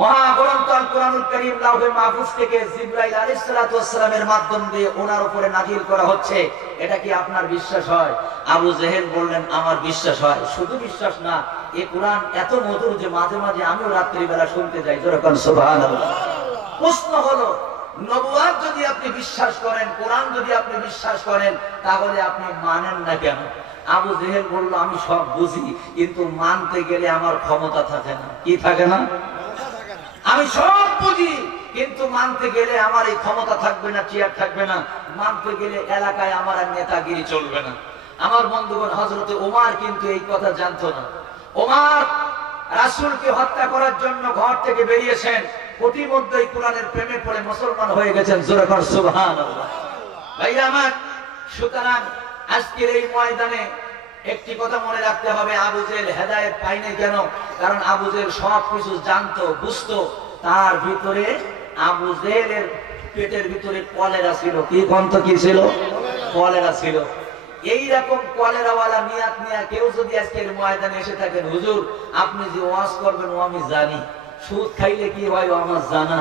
মহাগ্রন্থ আল কোরআনুল কারীম লাউহে মাহফুজ থেকে জিবরাইল আলাইহিস সালাতু ওয়াস সালামের মাধ্যম দিয়ে ওনার উপরে নাযিল করা হচ্ছে। এটা কি আপনার বিশ্বাস হয়? আবু জেহেল বললেন আমার বিশ্বাস হয়। শুধু বিশ্বাস না, এই কোরআন এত মধুর যে মাঝে মাঝে আমিও রাত্রি বেলা শুনতে যাই। যেরকম সুবহানাল্লাহ। প্রশ্ন হলো, নবুয়ত যদি আপনি বিশ্বাস করেন, কোরআন যদি আপনি বিশ্বাস করেন, তাহলে আপনি মানেন না কেন? আবু জেহেল বলল আমি সব বুঝি, কিন্তু মানতে গেলে আমার ক্ষমতা থাকে না। কি থাকে না? আমি সব বুঝি, কিন্তু মানতে গেলে আমার এই ক্ষমতা থাকবে না, চেয়ার থাকবে না। মানতে গেলে এলাকায় আমার আর নেতাগিরি চলবে না। আমার বন্ধুগণ, হযরতে ওমর কিন্তু এই কথা জানতো না। ওমর রাসূলকে হত্যা করার জন্য ঘর থেকে বেরিয়েছেন, প্রতিমধ্যেই কোরআনের প্রেমে পড়ে মুসলমান হয়ে গেছেন। জোরে কর সুবহানাল্লাহ। ভাইরা আমার, সুতরাং আজকের এই ময়দানে একটি কথা মনে রাখতে হবে, আবু জেহেল হেদায়েত পায়নি কেন? কারণ আবু জেহেল সব কিছু জানতো, বুঝতো। তার ভিতরে আবু জেহেলের পেটের ভিতরে কলেরা ছিল। কি গন্ধ কি ছিল? কলেরা ছিল। এইরকম কলেরাওয়ালা নিয়াত নিয়ে কেউ যদি আজকের ময়দানে এসে থাকেন, হুজুর আপনি যে ওয়াজ করবেন ও আমি জানি, সুদ খাইলে কি হয় ও আমার জানা,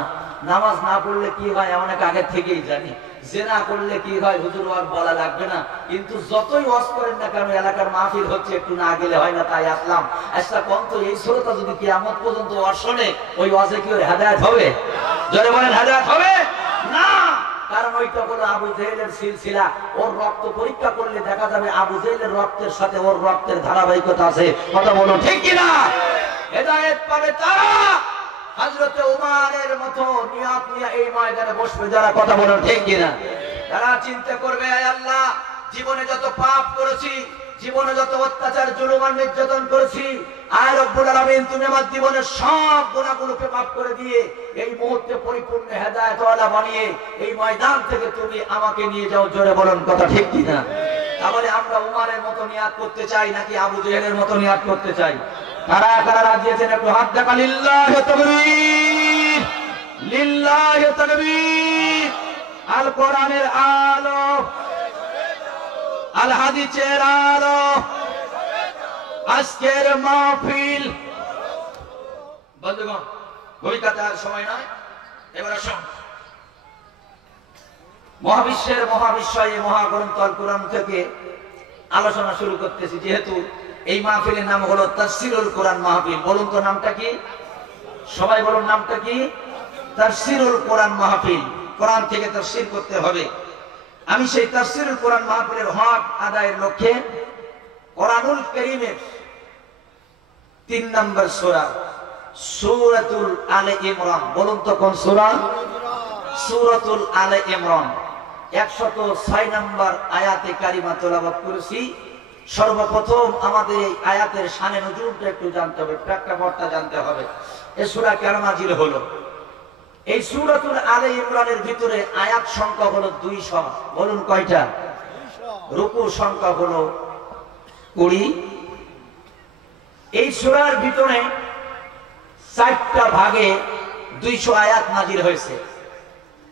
নামাজ না পড়লে কি হয় অনেক আগে থেকেই জানি, জেনা করলে কি হয় হুজুর আর বলা লাগবে না। কিন্তু যতই ওয়াজ করেন না কেন, এলাকার মাহফিল হচ্ছে, একটু না গেলে হয় না, তাই আসলাম। আচ্ছা কন্ত এই শ্রোতা যদি কিয়ামত পর্যন্ত ওয়াজ শোনে, ওই ওয়াজে কি ওর হেদায়েত হবে? জোরে বলেন, হেদায়েত হবে না। কারণ ওইটা হলো আবু জেহেলের সিলসিলা। ওর রক্ত পরীক্ষা করলে দেখা যাবে আবু জেহেলের রক্তের সাথে ওর রক্তের ধারাবাহিকতা আছে। কথা বলো ঠিক কিনা? হেদায়েত পাবে তারা হযরতে ওমরের মতো নিয়াত নিয়ে এই ময়দানে বসবে যারা। কথা বলো ঠিক কিনা? তারা চিন্তা করবে, আয় আল্লাহ, জীবনে যত পাপ করেছি, জীবনে যত অত্যাচার জুলুম আর নির্যাতন করেছি, আয় রব্বুল আলামিন তুমি আমার জীবনের সব গুনাহগুলোকে মাফ করে দিয়ে এই মুহূর্তে পরিপূর্ণ হেদায়েতওয়ালা বানিয়ে এই ময়দান থেকে তুমি আমাকে নিয়ে যাও। জোরে বলুন কথা ঠিক কিনা? তাহলে আমরা উমরের মতো নিয়াত করতে চাই নাকি আবু জেহেলের মতো নিয়াত করতে চাই? কারা কারা রাজি আছেন একটু হাত দেখা। লিল্লাহি তাকবীর, লিল্লাহি তাকবীর। আল কোরআনের আলো, আল হাদিসের আলো, আজকের মাহফিল। বন্ধুগণ, ভূমিকাতে আর সময় নয়, এবার আসুন মহাবিশ্বের মহাবিশ্বয়ে মহাগ্রন্থ আল কোরআন থেকে আলোচনা শুরু করতেছি। যেহেতু এই মাহফিলের নাম হলো তাফসীরুল কোরআন মাহফিল। বলুন তো নামটা কি? সবাই বলুন নামটা কি? তাফসীরুল কোরআন মাহফিল। কোরআন থেকে তাফসীর করতে হবে। আমি সেই তাফসীরুল কোরআন মাহফিলের হক আদায়ের লক্ষ্যে কোরআনুল কারীমের 3 নম্বর সূরা সূরাতুল আলে ইমরান। বলুন তো কোন সূরা? সূরাতুল আলে ইমরান 106 নম্বর আয়াতে কারিমা তেলাওয়াত করেছি। সর্বপ্রথম আমাদের এই আয়াতের শানে নুজুলটা একটু জানতে হবে, প্রেক্ষাপটটা জানতে হবে। এই সূরা কেন নাযিল হলো? এই সূরাতুল আলে ইমরানের ভিতরে আয়াত সংখ্যা হলো 200। বলুন কয়টা? রুকু সংখ্যা হলো 20। এই সূরার ভিতরে 4টা ভাগে 200 আয়াত নাযিল হয়েছে।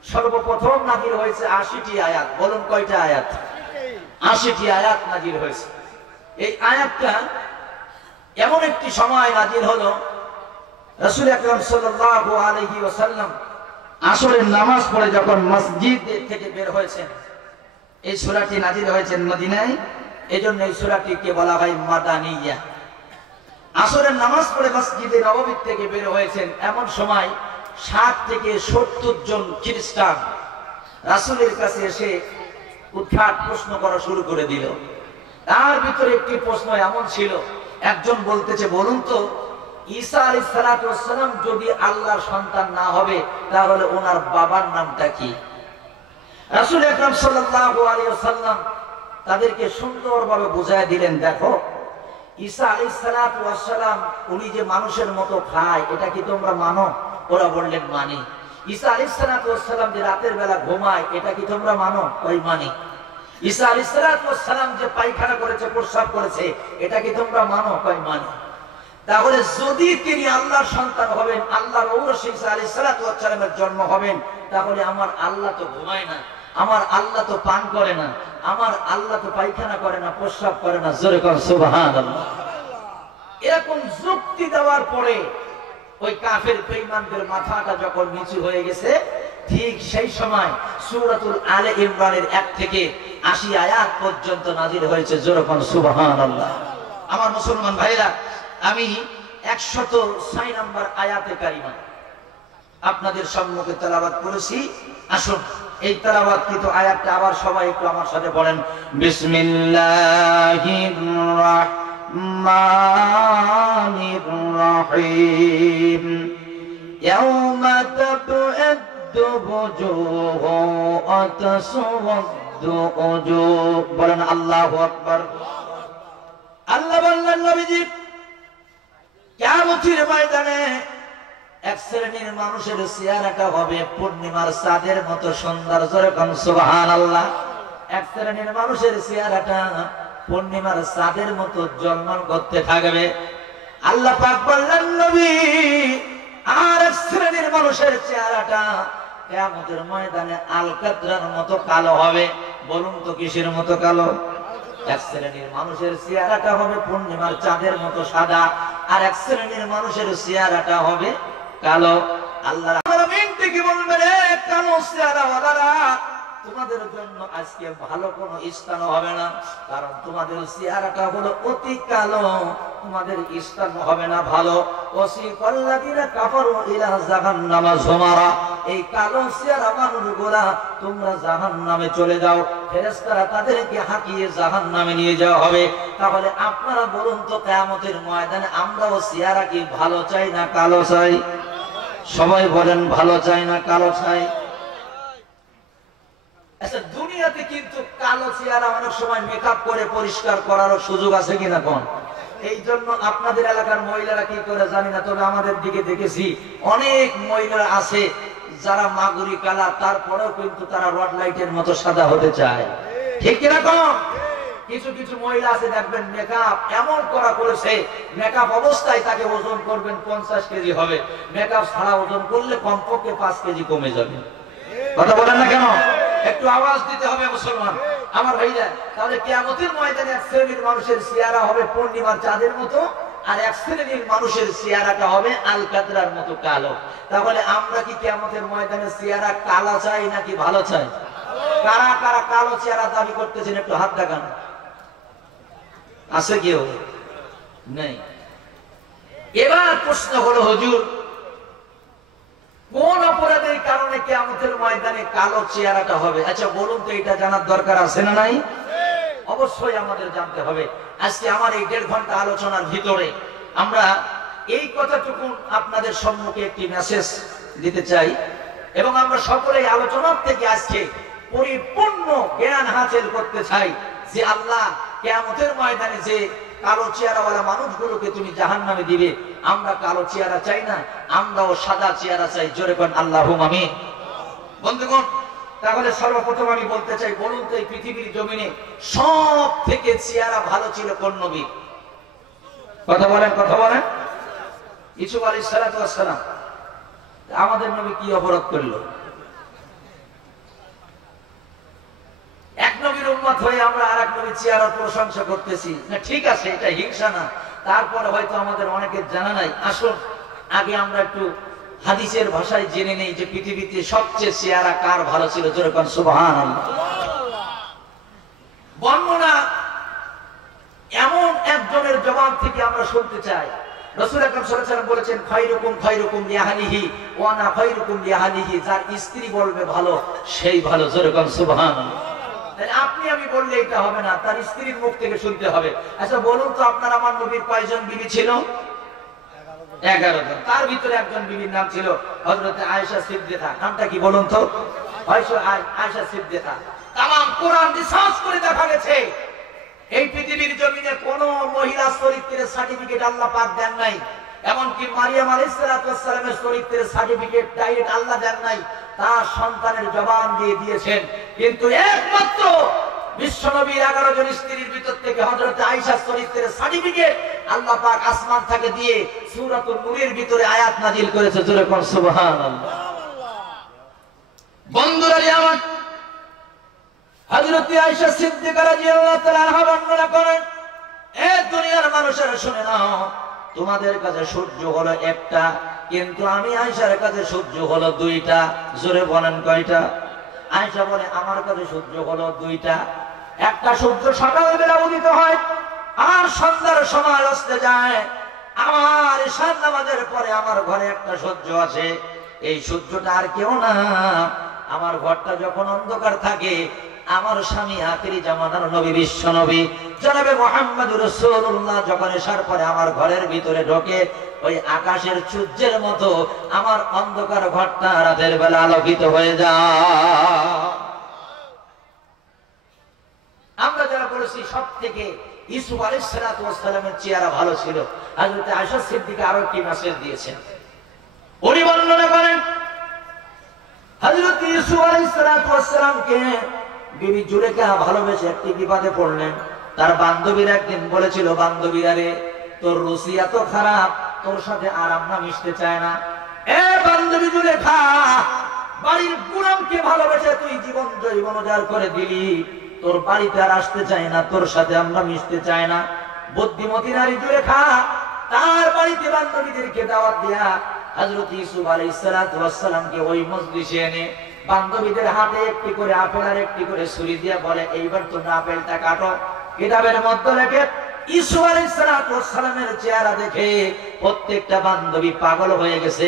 সর্বপ্রথম নাযিল হয়েছে 80টি আয়াত। বলুন কয়টা আয়াত? 80টি আয়াত নাযিল হয়েছে। এই আয়াতটা এমন একটি সময় নাযিল হলো, রাসূল আকরাম সাল্লাল্লাহু আলাইহি ওয়াসাল্লাম আসরের নামাজ পড়ে যখন মসজিদ থেকে বের হয়েছেন, এই সূরাটি নাযিল হয়েছে মদিনায়। এজন্য এই সূরাটিকে বলা হয় মাদানিয়া। আসরের নামাজ পড়ে মসজিদে নববী থেকে বের হয়েছেন, এমন সময় 60 থেকে 70 জন খ্রিস্টান রাসূলের কাছে এসে উৎখাট প্রশ্ন করা শুরু করে দিল। তার ভিতরে একটি প্রশ্ন এমন ছিল, একজন বলতেছে, বলুন তো ঈসা আলাইহিস সালাতু ওয়াস সালাম যদি আল্লাহর সন্তান না হবে, তাহলে ওনার বাবার নামটা কি? রাসূল আকরাম সাল্লাল্লাহু আলাইহি ওয়াসাল্লাম তাদেরকে সুন্দরভাবে বুঝায় দিলেন, দেখো ঈসা আলাইহিস সালাতু ওয়াস সালাম উনি যে মানুষের মতো খায়, এটা কি তোমরা মানো? ওরা বললেন মানি। ঈসা আলাইহিস সালাতু ওয়াস সালাম যে রাতের বেলা ঘুমায়, এটা কি তোমরা মানো? ওই মানি। ঈসা আলাইহিস সালাতু ওয়াস সালাম যে পায়খানা করেছে, প্রস্রাব করেছে, এটা কি তোমরা মানো? ওই মানি। তাহলে যদি তিনি আল্লাহর সন্তান হবেন, আল্লাহর ঔরস ঈসা আলাইহিস সালাতু ওয়াস সালামের জন্ম হবেন, তাহলে আমার আল্লাহ তো ঘুমায় না, আমার আল্লাহ তো পান করে না, আমার আল্লাহ তো পায়খানা করে না, প্রস্রাব করে না। জোরে কর সুবহানাল্লাহ। এরকম যুক্তি দেওয়ার পরে ওই কাফের বেঈমানদের মাথাটা যখন নিচু হয়ে গেছে, ঠিক সেই সময় সূরাতুল আলে ইমরানের 1 থেকে 80 আয়াত পর্যন্ত নাযিল হয়েছে। যেরকম সুবহানাল্লাহ। আমার মুসলমান ভাইরা, আমি 106 নম্বর আয়াতে কারিমা আপনাদের সম্মুখে তেলাওয়াত করেছি। আসুন এই তেলাওয়াতকৃত আয়াতটা আবার সবাই একটু আমার সাথে পড়েন। বিসমিল্লাহির রাহমানির রাহিম। ইয়াওমা তাবআদ্দু বুজুহু ওয়া তাসওয়াদ্দু উজুহ। বলেন আল্লাহু আকবার। আল্লাহ বললেন, নবীজি, কিয়ামতের ময়দানে এক শ্রেণীর মানুষের চেহারাটা হবে পূর্ণিমার চাঁদের মতো সুন্দর। যেরকম সুবহানাল্লাহ। এক শ্রেণীর মানুষের চেহারাটা পূর্ণিমার চাঁদের মতো জ্বলমল করতে থাকবে। আল্লাহ পাক বললেন, নবী, আর এক শ্রেণীর মানুষের চেহারাটা কিয়ামতের ময়দানে আল-কাতরার মতো কালো হবে। বলুন তো কিসের মতো কালো? এক শ্রেণীর মানুষের চেহারাটা হবে পূর্ণিমার চাঁদের মতো সাদা, আর এক শ্রেণীর মানুষের চেহারাটা হবে কালো। আল্লাহ কি বলবেন, কালো চেহারাওয়ালারা, তোমাদের জন্য আজকে ভালো কোনো স্থান হবে না, কারণ তোমাদের চেহারাটা হলো অতি কালো, তোমাদের স্থান হবে না ভালো। ওয়াসিকাল্লাযিনা কাফারু ইলা জাহান্নামা যুমারা। এই কালো চেহারা মানুষগুলা তোমরা জাহান্নামে চলে যাও, ফেরেশতারা তাদেরকে হাঁকিয়ে জাহান্নামে নিয়ে যাওয়া হবে। তাহলে আপনারা বলুন তো, কিয়ামতের ময়দানে আমরাও চেহারা কি ভালো চাই না কালো চাই? সবাই বলেন, ভালো চাই না কালো চাই? আচ্ছা, দুনিয়াতে কিন্তু কালো চেহারা অনেক সময় মেকআপ করে পরিষ্কার করারও সুযোগ আছে কিনা কোন? এই জন্য আপনাদের এলাকার মহিলারা কি করে জানি না, তবে আমাদের দিকে দেখেছি অনেক মহিলা আছে যারা মাগুরি কালার, তারপরেও কিন্তু তারা রড লাইটের মতো সাদা হতে চায়। ঠিক কিরকম? কিছু কিছু মহিলা আছে দেখবেন মেকআপ এমন করা করেছে, মেকআপ অবস্থায় তাকে ওজন করবেন 50 কেজি হবে, মেকআপ ছাড়া ওজন করলে কমপক্ষে 5 কেজি কমে যাবে। কথা বলেন না কেন? একটু আওয়াজ দিতে হবে মুসলমান আমার ভাইরা। তাহলে কিয়ামতের ময়দানে এক শ্রেণীর মানুষের চেহারা হবে পূর্ণিমার চাঁদের মতো, আর এক শ্রেণীর মানুষের চেহারাটা হবে আল-কাতরার মতো কালো। তাহলে আমরা কি কিয়ামতের ময়দানে চেহারা কালো চাই নাকি ভালো চাই? কারা কারা কালো চেহারা দাবি করতেছেন একটু হাত দেখান। আছে কেউ? নেই। এবার প্রশ্ন হলো, হুজুর, কোন অপরাধের কারণে কিয়ামতের ময়দানে কালো চেহারাটা হবে? আচ্ছা বলুন তো, এটা জানার দরকার আছে না নাই? অবশ্যই আমাদের জানতে হবে। আজকে আমার এই 1.5 ঘন্টা আলোচনার ভিতরে আমরা এই কথাটুকু আপনাদের সম্মুখে একটি মেসেজ দিতে চাই, এবং আমরা সকলেই আলোচনার থেকে আজকে পরিপূর্ণ জ্ঞান হাসিল করতে চাই যে আল্লাহ কিয়ামতের ময়দানে যে কালো চেহারাওয়ালা মানুষগুলোকে তুমি জাহান্নামে দিবে, আমরা কালো চেহারা চাই না, আমরাও সাদা চেহারা চাই। জোরে বলেন আল্লাহুম্মা আমিন। বন্ধুগণ, তাহলে সর্বপ্রথম আমি বলতে চাই, বলুন তো এই পৃথিবীর জমিনে সব থেকে চেহারা ভালো ছিল কোন নবী? কথা বলেন, কথা বলেন। ইউসুফ আলাইহিস সালাতু ওয়াস সালাম। আমাদের নবী কি অপরাধ করলো? এক নবীর উম্মত হয়ে আমরা আরেক নবীর চেহারার প্রশংসা করতেছি না, ঠিক আছে, এটা হিংসা না, তারপরে হয়তো আমাদের অনেকের জানা নাই। আসুন আগে আমরা একটু হাদিসের ভাষায় জেনে নেই যে পৃথিবীতে সবচেয়ে চেহারা কার ভালো ছিল। যেরকম সুবহানাল্লাহ। বর্ণনা এমন একজনের জবান থেকে আমরা শুনতে চাই। রাসূল আকরাম সাল্লাল্লাহু আলাইহি ওয়াসাল্লাম বলেছেন, খায়রুকুম লিআহলিহি ওয়া আনা খায়রুকুম লিআহলিহি। যার স্ত্রী বলবে ভালো, সেই ভালো। যেরকম সুবহানাল্লাহ। আপনি আমি বললে এটা হবে না, তার স্ত্রীর মুখ থেকে শুনতে হবে। আচ্ছা বলুন তো, আপনার আমার নবীর কয়জন বিবি ছিল? 11 জন। তার ভিতরে একজন বিবির নাম ছিল হযরত আয়েশা সিদ্দিকা। নামটা কি বলুন তো? আয়েশা সিদ্দিকা। তামাম কোরআন রিসার্চ করে দেখা গেছে এই পৃথিবীর জমিনে কোন মহিলা চরিত্রের সার্টিফিকেট আল্লাহ পাক দেন নাই। এমনকি মারিয়াম আলাইহিস সালামের চরিত্রের সার্টিফিকেট ডাইরেক্ট আল্লাহ দেন নাই, তার সন্তানের জবান দিয়ে দিয়েছেন। কিন্তু একমাত্র বিশ্বনবীর 11 জন স্ত্রীর ভিতর থেকে হযরত আয়েশার চরিত্রের সার্টিফিকেট আল্লাহ পাক আসমান থেকে দিয়ে সূরাতুন নূরের ভিতরে আয়াত নাজিল করেছে। জোরে কোন সুবহানাল্লাহ। বন্ধুরা আমার, হযরত আয়েশা সিদ্দিকা রাদিয়াল্লাহু তাআলা আনহা বর্ণনা করেন, এ দুনিয়ার মানুষেরা শুনে নাও, তোমাদের কাছে সূর্য হলো একটা, কিন্তু আমি আয়েশার কাছে সূর্য হলো দুইটা। জোরে বলেন কয়টা? আয়েশা বলে আমার কাছে সূর্য হলো দুইটা। একটা সূর্য সকালবেলা উদিত হয় আর সন্ধ্যার সময় অস্তে যায়। আমার ঈশার নামাজের পরে আমার ঘরে একটা সূর্য আছে, এই সূর্যটা আর কেউ না। আমার ঘরটা যখন অন্ধকার থাকে, আমার স্বামী আখিরি জামানার নবী বিশ্ব নবী জনাবে মুহাম্মদুর রাসূলুল্লাহ যখন এসার পরে আমার ঘরের ভিতরে ঢোকে, ওই আকাশের সূর্যের মতো আমার অন্ধকার ঘরটা রাতের বেলা আলোকিত হয়ে যায়। আমরা যারা বলেছি সব থেকে ইউসুফ আলাইহিস সালাতু ওয়াস সালামের চেহারা ভালো ছিল, হযরত আয়েশা সিদ্দিকা আরো কি মেসেজ দিয়েছেন উনি বর্ণনা করেন। হযরত ইউসুফ আলাইহিস সালাতু ওয়াস সালামকে বিবি জুলেখা ভালোবেসে একটি বিপদে পড়লেন। তার বান্ধবীরা একদিন বলেছিল, বান্ধবীরা রে, তোর রুচি এত খারাপ, তোর সাথে আর আমরা মিশতে চায় না। এ বান্ধবী জুলেখা, বাড়ির গোলামকে ভালোবেসে তুই জীবন জৈবনজার করে দিলি, তোর বাড়িতে আর আসতে চায় না, তোর সাথে আমরা মিশতে চায় না। বুদ্ধিমতী নারী জুলেখা তার বাড়িতে বান্ধবীদেরকে দাওয়াত দিয়া হযরত ইউসুফ আলাইহিস সালাতু ওয়াস সালামকে ওই মজলিসে এনে বান্ধবীদের হাতে একটি করে আপেল আর একটি করে ছুরি দিয়া বলে, এইবার তোমরা আপেলটা কাটো। কিতাবের মধ্যে লেখে ইউসুফ আলাইহিস সালাতু ওয়াস সালামের চেহারা দেখে প্রত্যেকটা বান্ধবী পাগল হয়ে গেছে,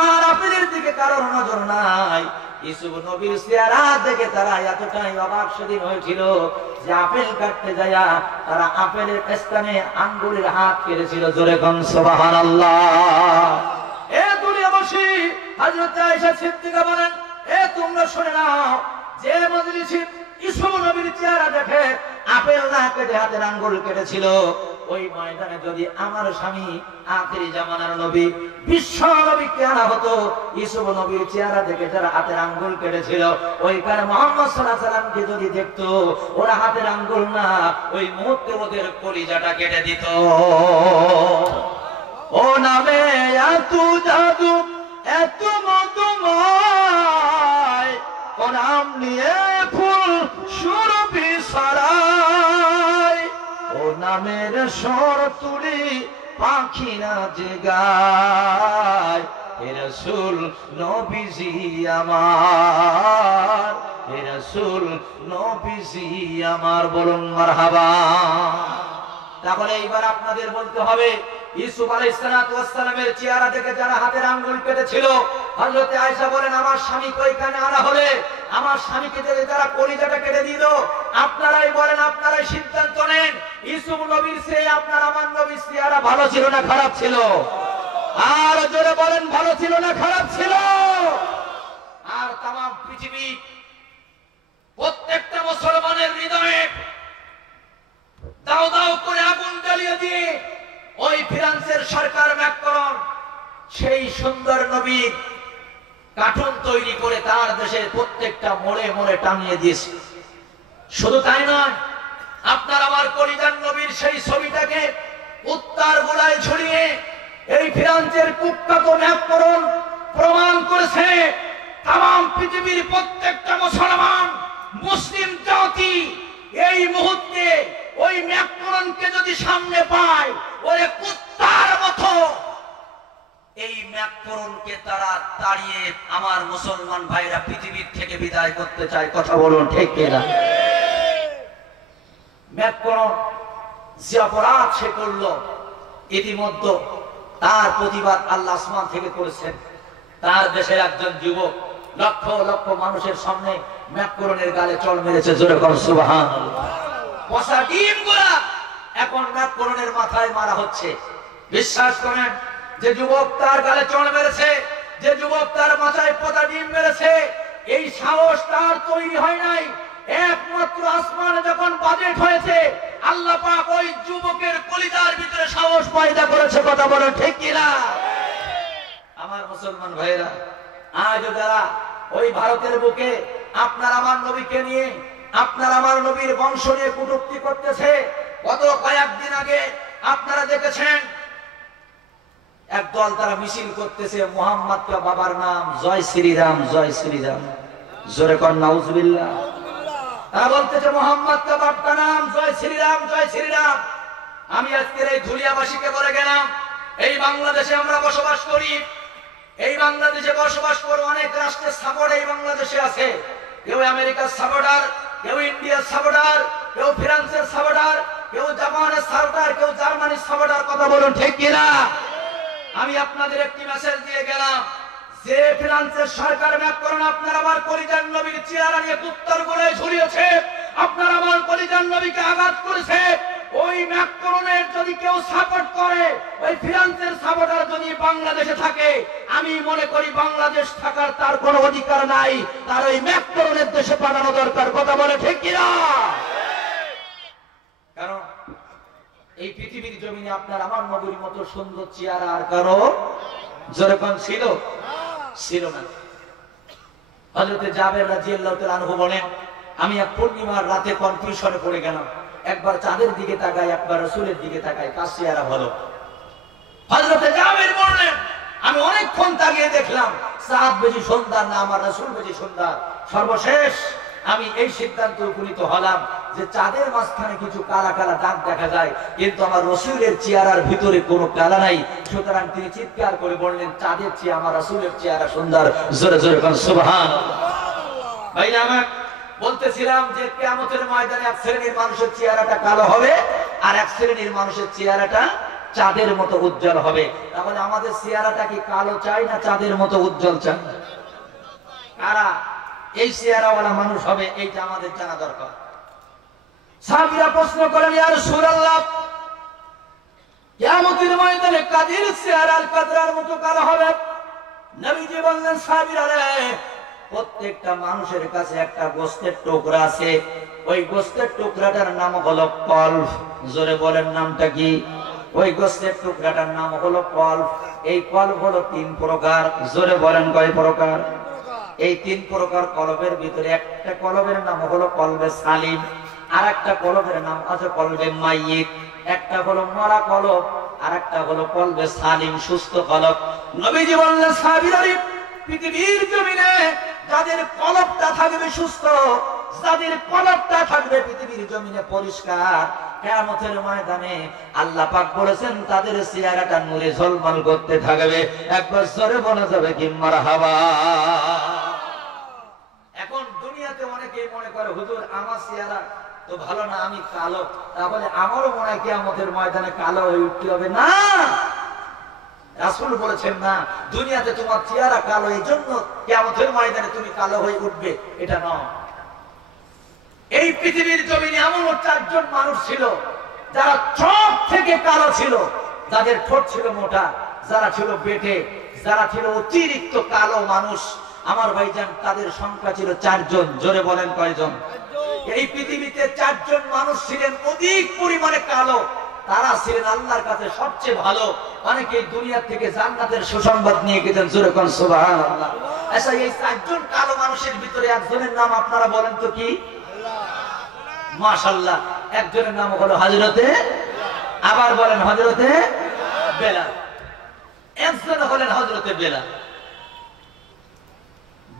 আর আপেলের দিকে কারোর নজর নাই। ইউসুফ নবীর চেহারা দেখে তারা এতটাই অবাক সেদিন হয়েছিল যে আপেল কাটতে যায়া তারা আপেলের স্থানে আঙ্গুলের হাত কেটেছিল। জোরে কোন সুবহানাল্লাহ। এ দুনিয়াবাসী, হযরত আয়েশা সিদ্দিকা বলেন, এ তোমরা শুনে নাও, যে মজলিসে ইউসুফ নবীর চেহারা দেখে আপেল না কেটে হাতের আঙ্গুল কেটেছিল, ওই ময়দানে যদি আমার স্বামী আখিরি জামানার নবী বিশ্ব নবীকে আনা হতো, ইউসুফ নবীর চেহারা দেখে যারা হাতের আঙ্গুল কেটেছিল, ওইখানে মুহাম্মদ সাল্লাল্লাহু আলাইহি সাল্লামকে যদি দেখতো, ওরা হাতের আঙ্গুল না, ওই মুহূর্তে ওদের কলিজাটা কেটে দিত। ও নামে এত জাদু, এত মধুময়, ও নাম নিয়ে ফুল সুরভি ছড়ায়, ও নামের স্বর তুলি পাখি না জেগায়, হে রাসূল নবীজি আমার, হে রাসূল নবীজি আমার। বলুন মারহাবা। তাহলে এইবার আপনাদের বলতে হবে, ইউসুফ আলাইহিস সালাতু ওয়াস সালামের চেহারা দেখে যারা হাতের আঙ্গুল কেটেছিল, হযরত আয়েশা বলেন আমার স্বামী কইখানে আনা হলে আমার স্বামীকে যারা কলিজাটা কেটে দিল, আপনারাই বলেন, আপনারাই সিদ্ধান্ত নেন, ইউসুফ নবীর চেয়ে আপনার আমার নবীর চেহারা ভালো ছিল না খারাপ ছিল? আর জোরে বলেন, ভালো ছিল না খারাপ ছিল? আর তামাম পৃথিবী প্রত্যেকটা মুসলমানের হৃদয়ে দাও দাও করে আগুন জ্বালিয়ে দিয়ে ওই ফ্রান্সের সরকার ম্যাকরন সেই সুন্দর নবীর কার্টুন তৈরি করে তার দেশের প্রত্যেকটা মোড়ে মোড়ে টাঙিয়ে দিয়েছে। শুধু তাই নয়, আপনার আমার কলিজার নবীর সেই ছবিটাকে উত্তর গোলায় ছড়িয়ে এই ফ্রান্সের কুখ্যাত ম্যাকরন প্রমাণ করেছে তাম পৃথিবীর প্রত্যেকটা মুসলমান মুসলিম জাতি এই মুহূর্তে ওই ম্যাকরনকে যদি সামনে পায়, ওরে কুত্তার মতো এই ম্যাকরনকে তারা তাড়িয়ে আমার মুসলমান ভাইরা পৃথিবীর থেকে বিদায় করতে চায়। কথা বলুন ঠিক কিনা? ম্যাকরন যে অপরাধ সে করলো, ইতিমধ্যে তার প্রতিবাদ আল্লাহ আসমান থেকে করেছেন। তার দেশের একজন যুবক লক্ষ লক্ষ মানুষের সামনে ম্যাকরনের গালে চড় মেরেছে। জোরে কর সুবহানাল্লাহ। পচা ডিমগুলা এখন ম্যাকরনের মাথায় মারা হচ্ছে। বিশ্বাস করেন, যে যুবক তার গালে চড় মেরেছে, যে যুবক তার মাথায় পচা ডিম মেরেছে, এই সাহস তার তৈরি হয় নাই। একমাত্র আসমানে যখন বাজেট হয়েছে, আল্লাহ পাক ওই যুবকের কলিজার ভিতরে সাহস পয়দা করেছে। কথা বলেন ঠিক কিনা? আমার মুসলমান ভাইরা, আজ যারা ওই ভারতের বুকে আপনার আমার নবীকে নিয়ে, আপনার আমার নবীর বংশ নিয়ে কটূক্তি করতেছে, গত কয়েকদিন আগে আপনারা দেখেছেন একদল তারা মিছিল করতেছে, মুহাম্মদকে বাবার নাম, জয় শ্রীরাম, জয় শ্রীরাম। জোরে কর নাউজুবিল্লাহ। তারা বলতেছে মুহাম্মদকে বাবার নাম, জয় শ্রীরাম, জয় শ্রীরাম। আমি আজকের এই ধুলিয়াবাসীকে বলে গেলাম, এই বাংলাদেশে আমরা বসবাস করি, এই বাংলাদেশে বসবাস করে অনেক রাষ্ট্রের সাপোর্ট এই বাংলাদেশে আছে। কেউ আমেরিকার সাপোর্টার, কেউ ইন্ডিয়ার সাপোর্টার, কেউ ফ্রান্সের সাপোর্টার, কেউ জাপানের সাপোর্টার, কেউ জার্মানির সাপোর্টার। কথা বলুন ঠিক কিনা? আমি আপনাদের একটি মেসেজ দিয়ে গেলাম, যে ফ্রান্সের সরকার ম্যাকরন আপনার আমার কলিজার নবীর চেহারা নিয়ে কুত্তার গোড়ায় ঝুলিয়েছে, আপনার আমার কলিজার নবীকে আঘাত করেছে, ওই ম্যাকরনের যদি কেউ সাপোর্ট করে, ওই ফ্রান্সের সাপোর্টার যদি বাংলাদেশে থাকে, আমি মনে করি বাংলাদেশ থাকার তার কোনো অধিকার নাই, তার ওই ম্যাকরনের দেশে পাঠানো দরকার। কথা বলে ঠিক কিনা? কারণ এই পৃথিবীর জমিনে আপনার আমার নবীর মতো সুন্দর চেহারা আর কারো যেরকম ছিল না। হযরতে জাবের রাদিয়াল্লাহু তাআলা আনহু বলেন, আমি এক পূর্ণিমার রাতে কনফিউশনে পড়ে গেলাম, একবার চাঁদের দিকে তাকাই, একবার রাসূলের দিকে তাকাই, কার চেহারা ভালো? হযরতে জাবের বলেন, আমি অনেকক্ষণ তাকিয়ে দেখলাম চাঁদ বেশি সুন্দর না আমার রাসূল বেশি সুন্দর। সর্বশেষ আমি এই সিদ্ধান্তে উপনীত হলাম যে চাঁদের মাঝখানে কিছু কালা কালা দাগ দেখা যায়, কিন্তু আমার রাসূলের চেহারার ভিতরে কোনো কালা নাই। সুতরাং তিনি চিৎকার করে বললেন, চাঁদের চেয়ে আমার রাসূলের চেহারা সুন্দর। জোরে জোরে বলেন সুবহানাল্লাহ। ভাইরা আমার, বলতেছিলাম যে কিয়ামতের ময়দানে এক শ্রেণীর মানুষের চেহারাটা কালো হবে, আর এক শ্রেণীর মানুষের চেহারাটা চাঁদের মতো উজ্জ্বল হবে। তাহলে আমাদের চেহারাটা কি কালো চাই না চাঁদের মতো উজ্জ্বল চাই? কারা এই চেহারাওয়ালা মানুষ হবে, এইটা আমাদের জানা দরকার। সাহাবীরা প্রশ্ন করেন, ইয়া রাসূলুল্লাহ, কিয়ামতের ময়দানে কাদের চেহারা আল কাদরার মতো কালো হবে? নবীজি বললেন, সাহাবীরা রে, প্রত্যেকটা মানুষের কাছে একটা গোশতের টুকরা আছে, ওই গোশতের টুকরাটার নাম হলো কলব। জোরে বলেন নামটা কি? ওই গোশতের টুকরাটার নাম হলো কলব। এই কলব হলো তিন প্রকার। জোরে বলেন কয় প্রকার? এই তিন প্রকার কলবের ভিতরে একটা কলবের নাম হলো কলবে সালিম, আর একটা কলবের নাম আছে কলবে মাইয়িত। একটা হলো মরা কলব, আর একটা হলো কলবে সালিম, সুস্থ কলব। নবীজি বললেন, সাহাবীরা, পৃথিবীর জমিনে যাদের কলবটা থাকবে সুস্থ, যাদের কলবটা থাকবে পৃথিবীর জমিনে পরিষ্কার, কিয়ামতের ময়দানে আল্লাহ পাক বলেছেন তাদের চেহারাটা নূরে ঝলমল করতে থাকবে। একবার জোরে বলা যাবে কি মারহাবা? এখন দুনিয়াতে অনেকেই মনে করে, হুজুর আমার চেহারা তো ভালো না, আমি কালো, তাহলে আমারও মনে হয় কিয়ামতের ময়দানে কালো হয়ে উঠতে হবে। না, রাসূল বলেছেন না, দুনিয়াতে তোমার চেহারা কালো এই জন্য কিয়ামতের ময়দানে তুমি কালো হয়ে উঠবে, এটা নয়। এই পৃথিবীর জমিনে এমন 4 মানুষ ছিল যারা চোখ থেকে কালো ছিল, যাদের ঠোঁট ছিল মোটা, যারা ছিল বেটে, যারা ছিল অতিরিক্ত কালো মানুষ। আমার ভাইজান, তাদের সংখ্যা ছিল 4 জন। জোরে বলেন কয়জন? এই পৃথিবীতে 4 জন মানুষ ছিলেন অধিক পরিমাণে কালো, তারা ছিলেন আল্লাহর কাছে সবচেয়ে ভালো। অনেকে দুনিয়া থেকে জান্নাতের সুসংবাদ নিয়ে গেছেন। জোরে কোন সুবহানাল্লাহ। আচ্ছা, এই 4 জন কালো মানুষের ভিতরে একজনের নাম আপনারা বলেন তো কি? মাশাআল্লাহ, একজনের নাম হলো হযরতে, আবার বলেন হযরতে বেলাল। একজন হলেন হযরতে বেলাল।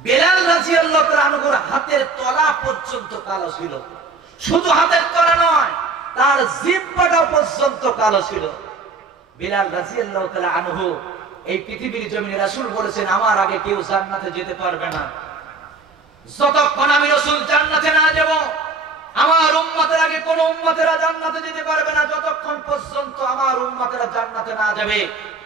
বেলাল রাদিয়াল্লাহু তাআলা আনহুর হাতের তলা পর্যন্ত কালো ছিল। শুধু হাতের তলা নয়, তার জিহ্বাটা পর্যন্ত কালো ছিল। বেলাল রাদিয়াল্লাহু তাআলা আনহু এই পৃথিবীর জমিনে রাসূল বলেছেন, আমার আগে কেউ জান্নাতে যেতে পারবে না। যতক্ষণ আমি রাসূল জান্নাতে না যাব, আমার উম্মতের আগে কোন উম্মতেরা জান্নাতে যেতে পারবে না। যতক্ষণ পর্যন্ত আমার উম্মতেরা জান্নাতে না যাবে,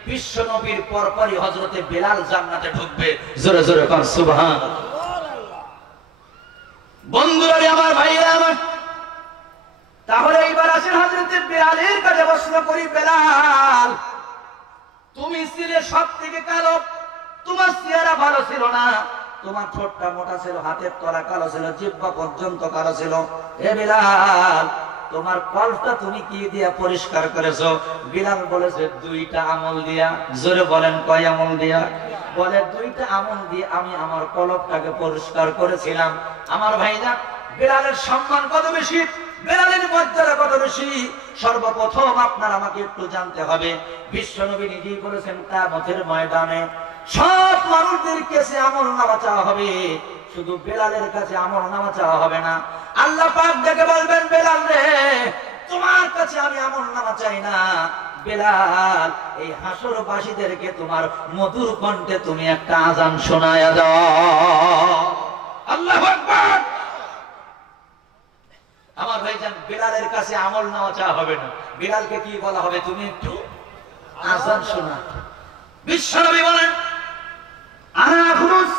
বিশ্ব নবীর পরপরই হযরতে বেলাল জান্নাতে ঢুকবে। জোরে জোরে কোন সুবহানাল্লাহ। বন্ধুরা আমার, ভাইরা আমার, তাহলে এইবার আসেন হযরতে বেলালের কাছে প্রশ্ন করি, বেলাল, তুমি ছিলে সবথেকে কালো, তোমার চেহারা ভালো ছিল না, তোমার ঠোঁটটা মোটা ছিল, হাতের তলা কালো ছিল, জিহ্বা পর্যন্ত কালো ছিল। হে বেলাল, তোমার কলবটা তুমি কি দিয়া পরিষ্কার করেছো? বেলাল বলেছে, 2টা আমল দিয়া। জোরে বলেন কয় আমল দিয়া? বলে 2টা আমল দিয়ে আমি আমার কলবটাকে পরিষ্কার করেছিলাম। আমার ভাইরা, বেলালের সম্মান কত বেশি, বেলালের মর্যাদা কত বেশি, সর্বপ্রথম আপনার আমাকে একটু জানতে হবে। বিশ্বনবী নিজেই বলেছেন, কিয়ামতের ময়দানে সব মানুষদের কাছে আমলনামা চাওয়া হবে, শুধু বেলালের কাছে আমলনামা চাওয়া হবে না। আল্লাহ পাক ডেকে বলবেন, বেলাল রে, তোমার কাছে আমি আমলনামা চাই না, বেলাল, এই হাসরবাসীদেরকে তোমার মধুর কণ্ঠে তুমি একটা আজান শোনায়া দাও। আল্লাহু আকবার। আমার ভাইজান, বেলালের কাছে আমল নেওয়া চাওয়া হবে না, বেলালকে কি বলা হবে, তুমি একটু আজান শোনা। বিশ্বনবী বলেন, আনা খুরুজ,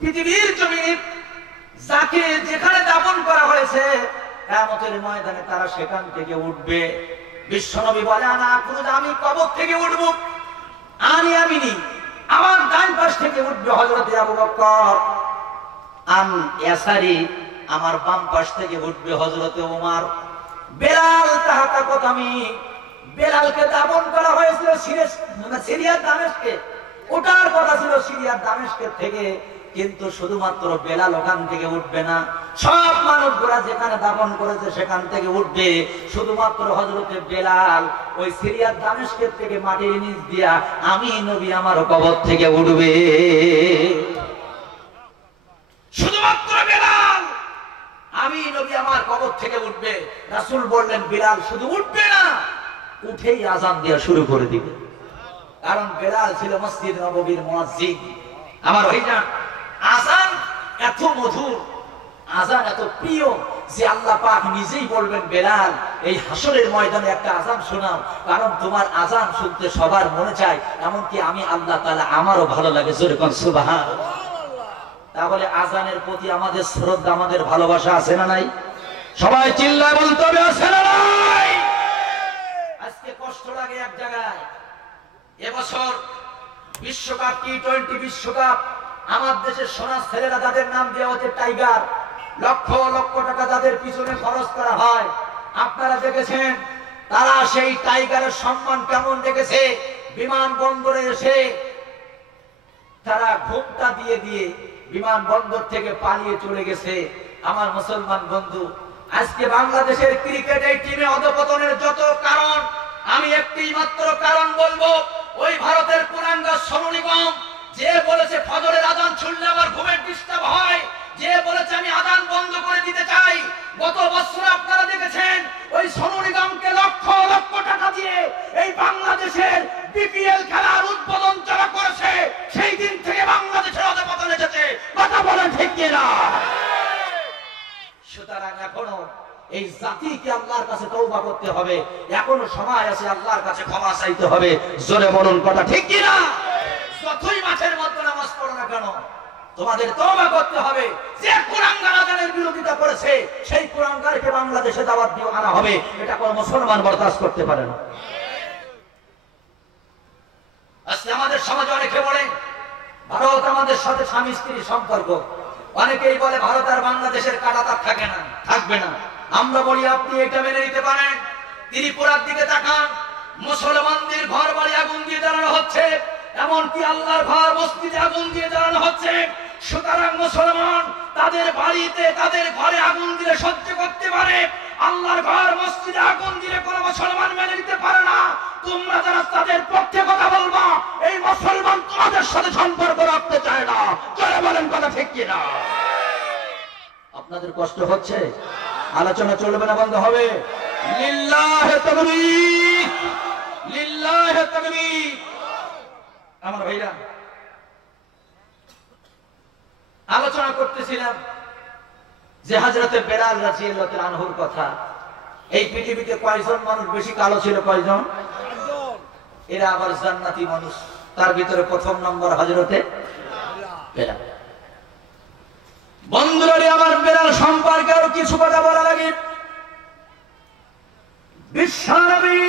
পৃথিবীর জমিনে যাকে যেখানে দাফন করা হয়েছে কিয়ামতের ময়দানে তারা সেখান থেকে উঠবে। বিশ্বনবী বলে, আনা খুরুজ, আমি কবর থেকে উঠব, আমিনি, আমার ডান পাশ থেকে উঠবে হযরত আবু বকর, আন ইয়াসারি, আমার বাম পাশ থেকে উঠবে হযরত ওমর। বেলাল তাহাতা কথামি, বেলালকে দাফন করা হয়েছিল সিরিয়ার দামেস্কে, ওটার কথা ছিল সিরিয়ার দামেস্কের থেকে, কিন্তু শুধুমাত্র বেলাল ওখান থেকে উঠবে না, সব মানুষগুলা যেখানে দাফন করেছে সেখান থেকে উঠবে, শুধুমাত্র হযরতে বেলাল ওই সিরিয়ার দামেস্কের থেকে মাটির নিচ দিয়া আমি নবী আমার কবর থেকে উঠবে। শুধুমাত্র বেলাল, আমি নবী আমার কবর থেকে উঠবে। রাসূল বললেন, বেলাল শুধু উঠবে না, উঠেই আজান দেওয়া শুরু করে দিবে, কারণ বেলাল ছিল মসজিদ নববীর মুয়াজ্জিন। আমার ভাইজান, আজান এত মধুর, আজান এত প্রিয় যে আল্লাহ পাক নিজেই বলবেন, বেলাল এই হাসরের ময়দানে একটা আজান শোনাও, কারণ তোমার আজান শুনতে সবার মনে চায়, এমনকি আমি আল্লাহ তাআলা আমারও ভালো লাগে। জোরে কোন সুবহানাল্লাহ। তাহলে আজানের প্রতি আমাদের শ্রদ্ধা, আমাদের ভালোবাসা আছে না নাই? সবাই চিল্লায় বলতে হবে, আছে না নাই? আজকে কষ্ট লাগে এক জায়গায়, এবছর বিশ্বকাপ, টি-20 বিশ্বকাপ, আমার দেশের সোনার ছেলেরা যাদের নাম দেওয়া হচ্ছে টাইগার, লক্ষ লক্ষ টাকা যাদের পিছনে খরচ করা হয়, আপনারা দেখেছেন তারা সেই টাইগারের সম্মান কেমন রেখেছে। বিমানবন্দরে এসে তারা ঘুমটা দিয়ে দিয়ে বিমানবন্দর থেকে পালিয়ে চলে গেছে। আমার মুসলমান বন্ধু, আজকে বাংলাদেশের ক্রিকেট এই টিমে অধপতনের যত কারণ, আমি একটি মাত্র কারণ বলবো, ওই ভারতের কুলাঙ্গার সোনু নিগম, যে বলেছে ফজরের আজান শুনলে আমার ঘুমের ডিস্টার্ব হয়, যে বলেছে আমি আজান বন্ধ করে দিতে চাই। গত বছর আপনারা দেখেছেন ওই সোনু নিগমকে লক্ষ লক্ষ টাকা দিয়ে এই বাংলাদেশের বিপিএল খেলার উদ্বোধন যারা করেছে, সেই দিন থেকে বাংলাদেশের অধপতন এসেছে। কথা বলেন ঠিক কিনা? সুতরাং এখনো এই জাতিকে আল্লাহর কাছে তওবা করতে হবে, এখনো সময় আছে, আল্লাহর কাছে ক্ষমা চাইতে হবে। জোরে বলুন কথা ঠিক কিনা? যতই মাঠের মধ্যে নামাজ পড়ো না কেন, তোমাদের তওবা করতে হবে। যে কুলাঙ্গার আজানের বিরোধিতা করেছে, সেই কুলাঙ্গারকে বাংলাদেশে দাওয়াত দিয়ে আনা হবে, এটা কোন মুসলমান বরদাস্ত করতে পারে না। আজকে আমাদের সমাজে অনেকে বলে ভারত আমাদের সাথে স্বামী স্ত্রীর সম্পর্ক, অনেকেই বলে ভারত আর বাংলাদেশের কাঁটাতার থাকে না, থাকবে না। আমরা বলি আপনি এটা মেনে নিতে পারেন, ত্রিপুরার দিকে তাকান, মুসলমানদের ঘর বাড়ি আগুন দিয়ে জ্বালানো হচ্ছে, এমনকি আল্লাহর ঘর মসজিদে আগুন দিয়ে জ্বালানো হচ্ছে। সুতরাং মুসলমান তাদের বাড়িতে, তাদের ঘরে আগুন দিলে সহ্য করতে পারে, আল্লাহর ঘর মসজিদে আগুন দিলে কোন মুসলমান মেনে নিতে পারে না। তোমরা যারা তাদের পক্ষে কথা বলবা, এই মুসলমান তোমাদের সাথে সম্পর্ক রাখতে চায় না। চলে বলেন কথা ঠিক কিনা? আপনাদের কষ্ট হচ্ছে, আলোচনা চলবে না, বন্ধ হবে। লিল্লাহে তাকবীর, লিল্লাহে তাকবীর। আমার ভাইরা, আলোচনা করতেছিলাম যে হযরতে বেলাল রাদিয়াল্লাহু তাআলা আনহুর কথা। এই পৃথিবীতে কয়জন মানুষ বেশি কালো ছিল? কয়জন? এরা আবার জান্নাতি মানুষ, তার ভিতরে প্রথম নম্বর হযরতে বেলাল। বন্ধুরা, আমার বেলাল সম্পর্কে আরো কিছু কথা বলা লাগে। বিশ্বনবী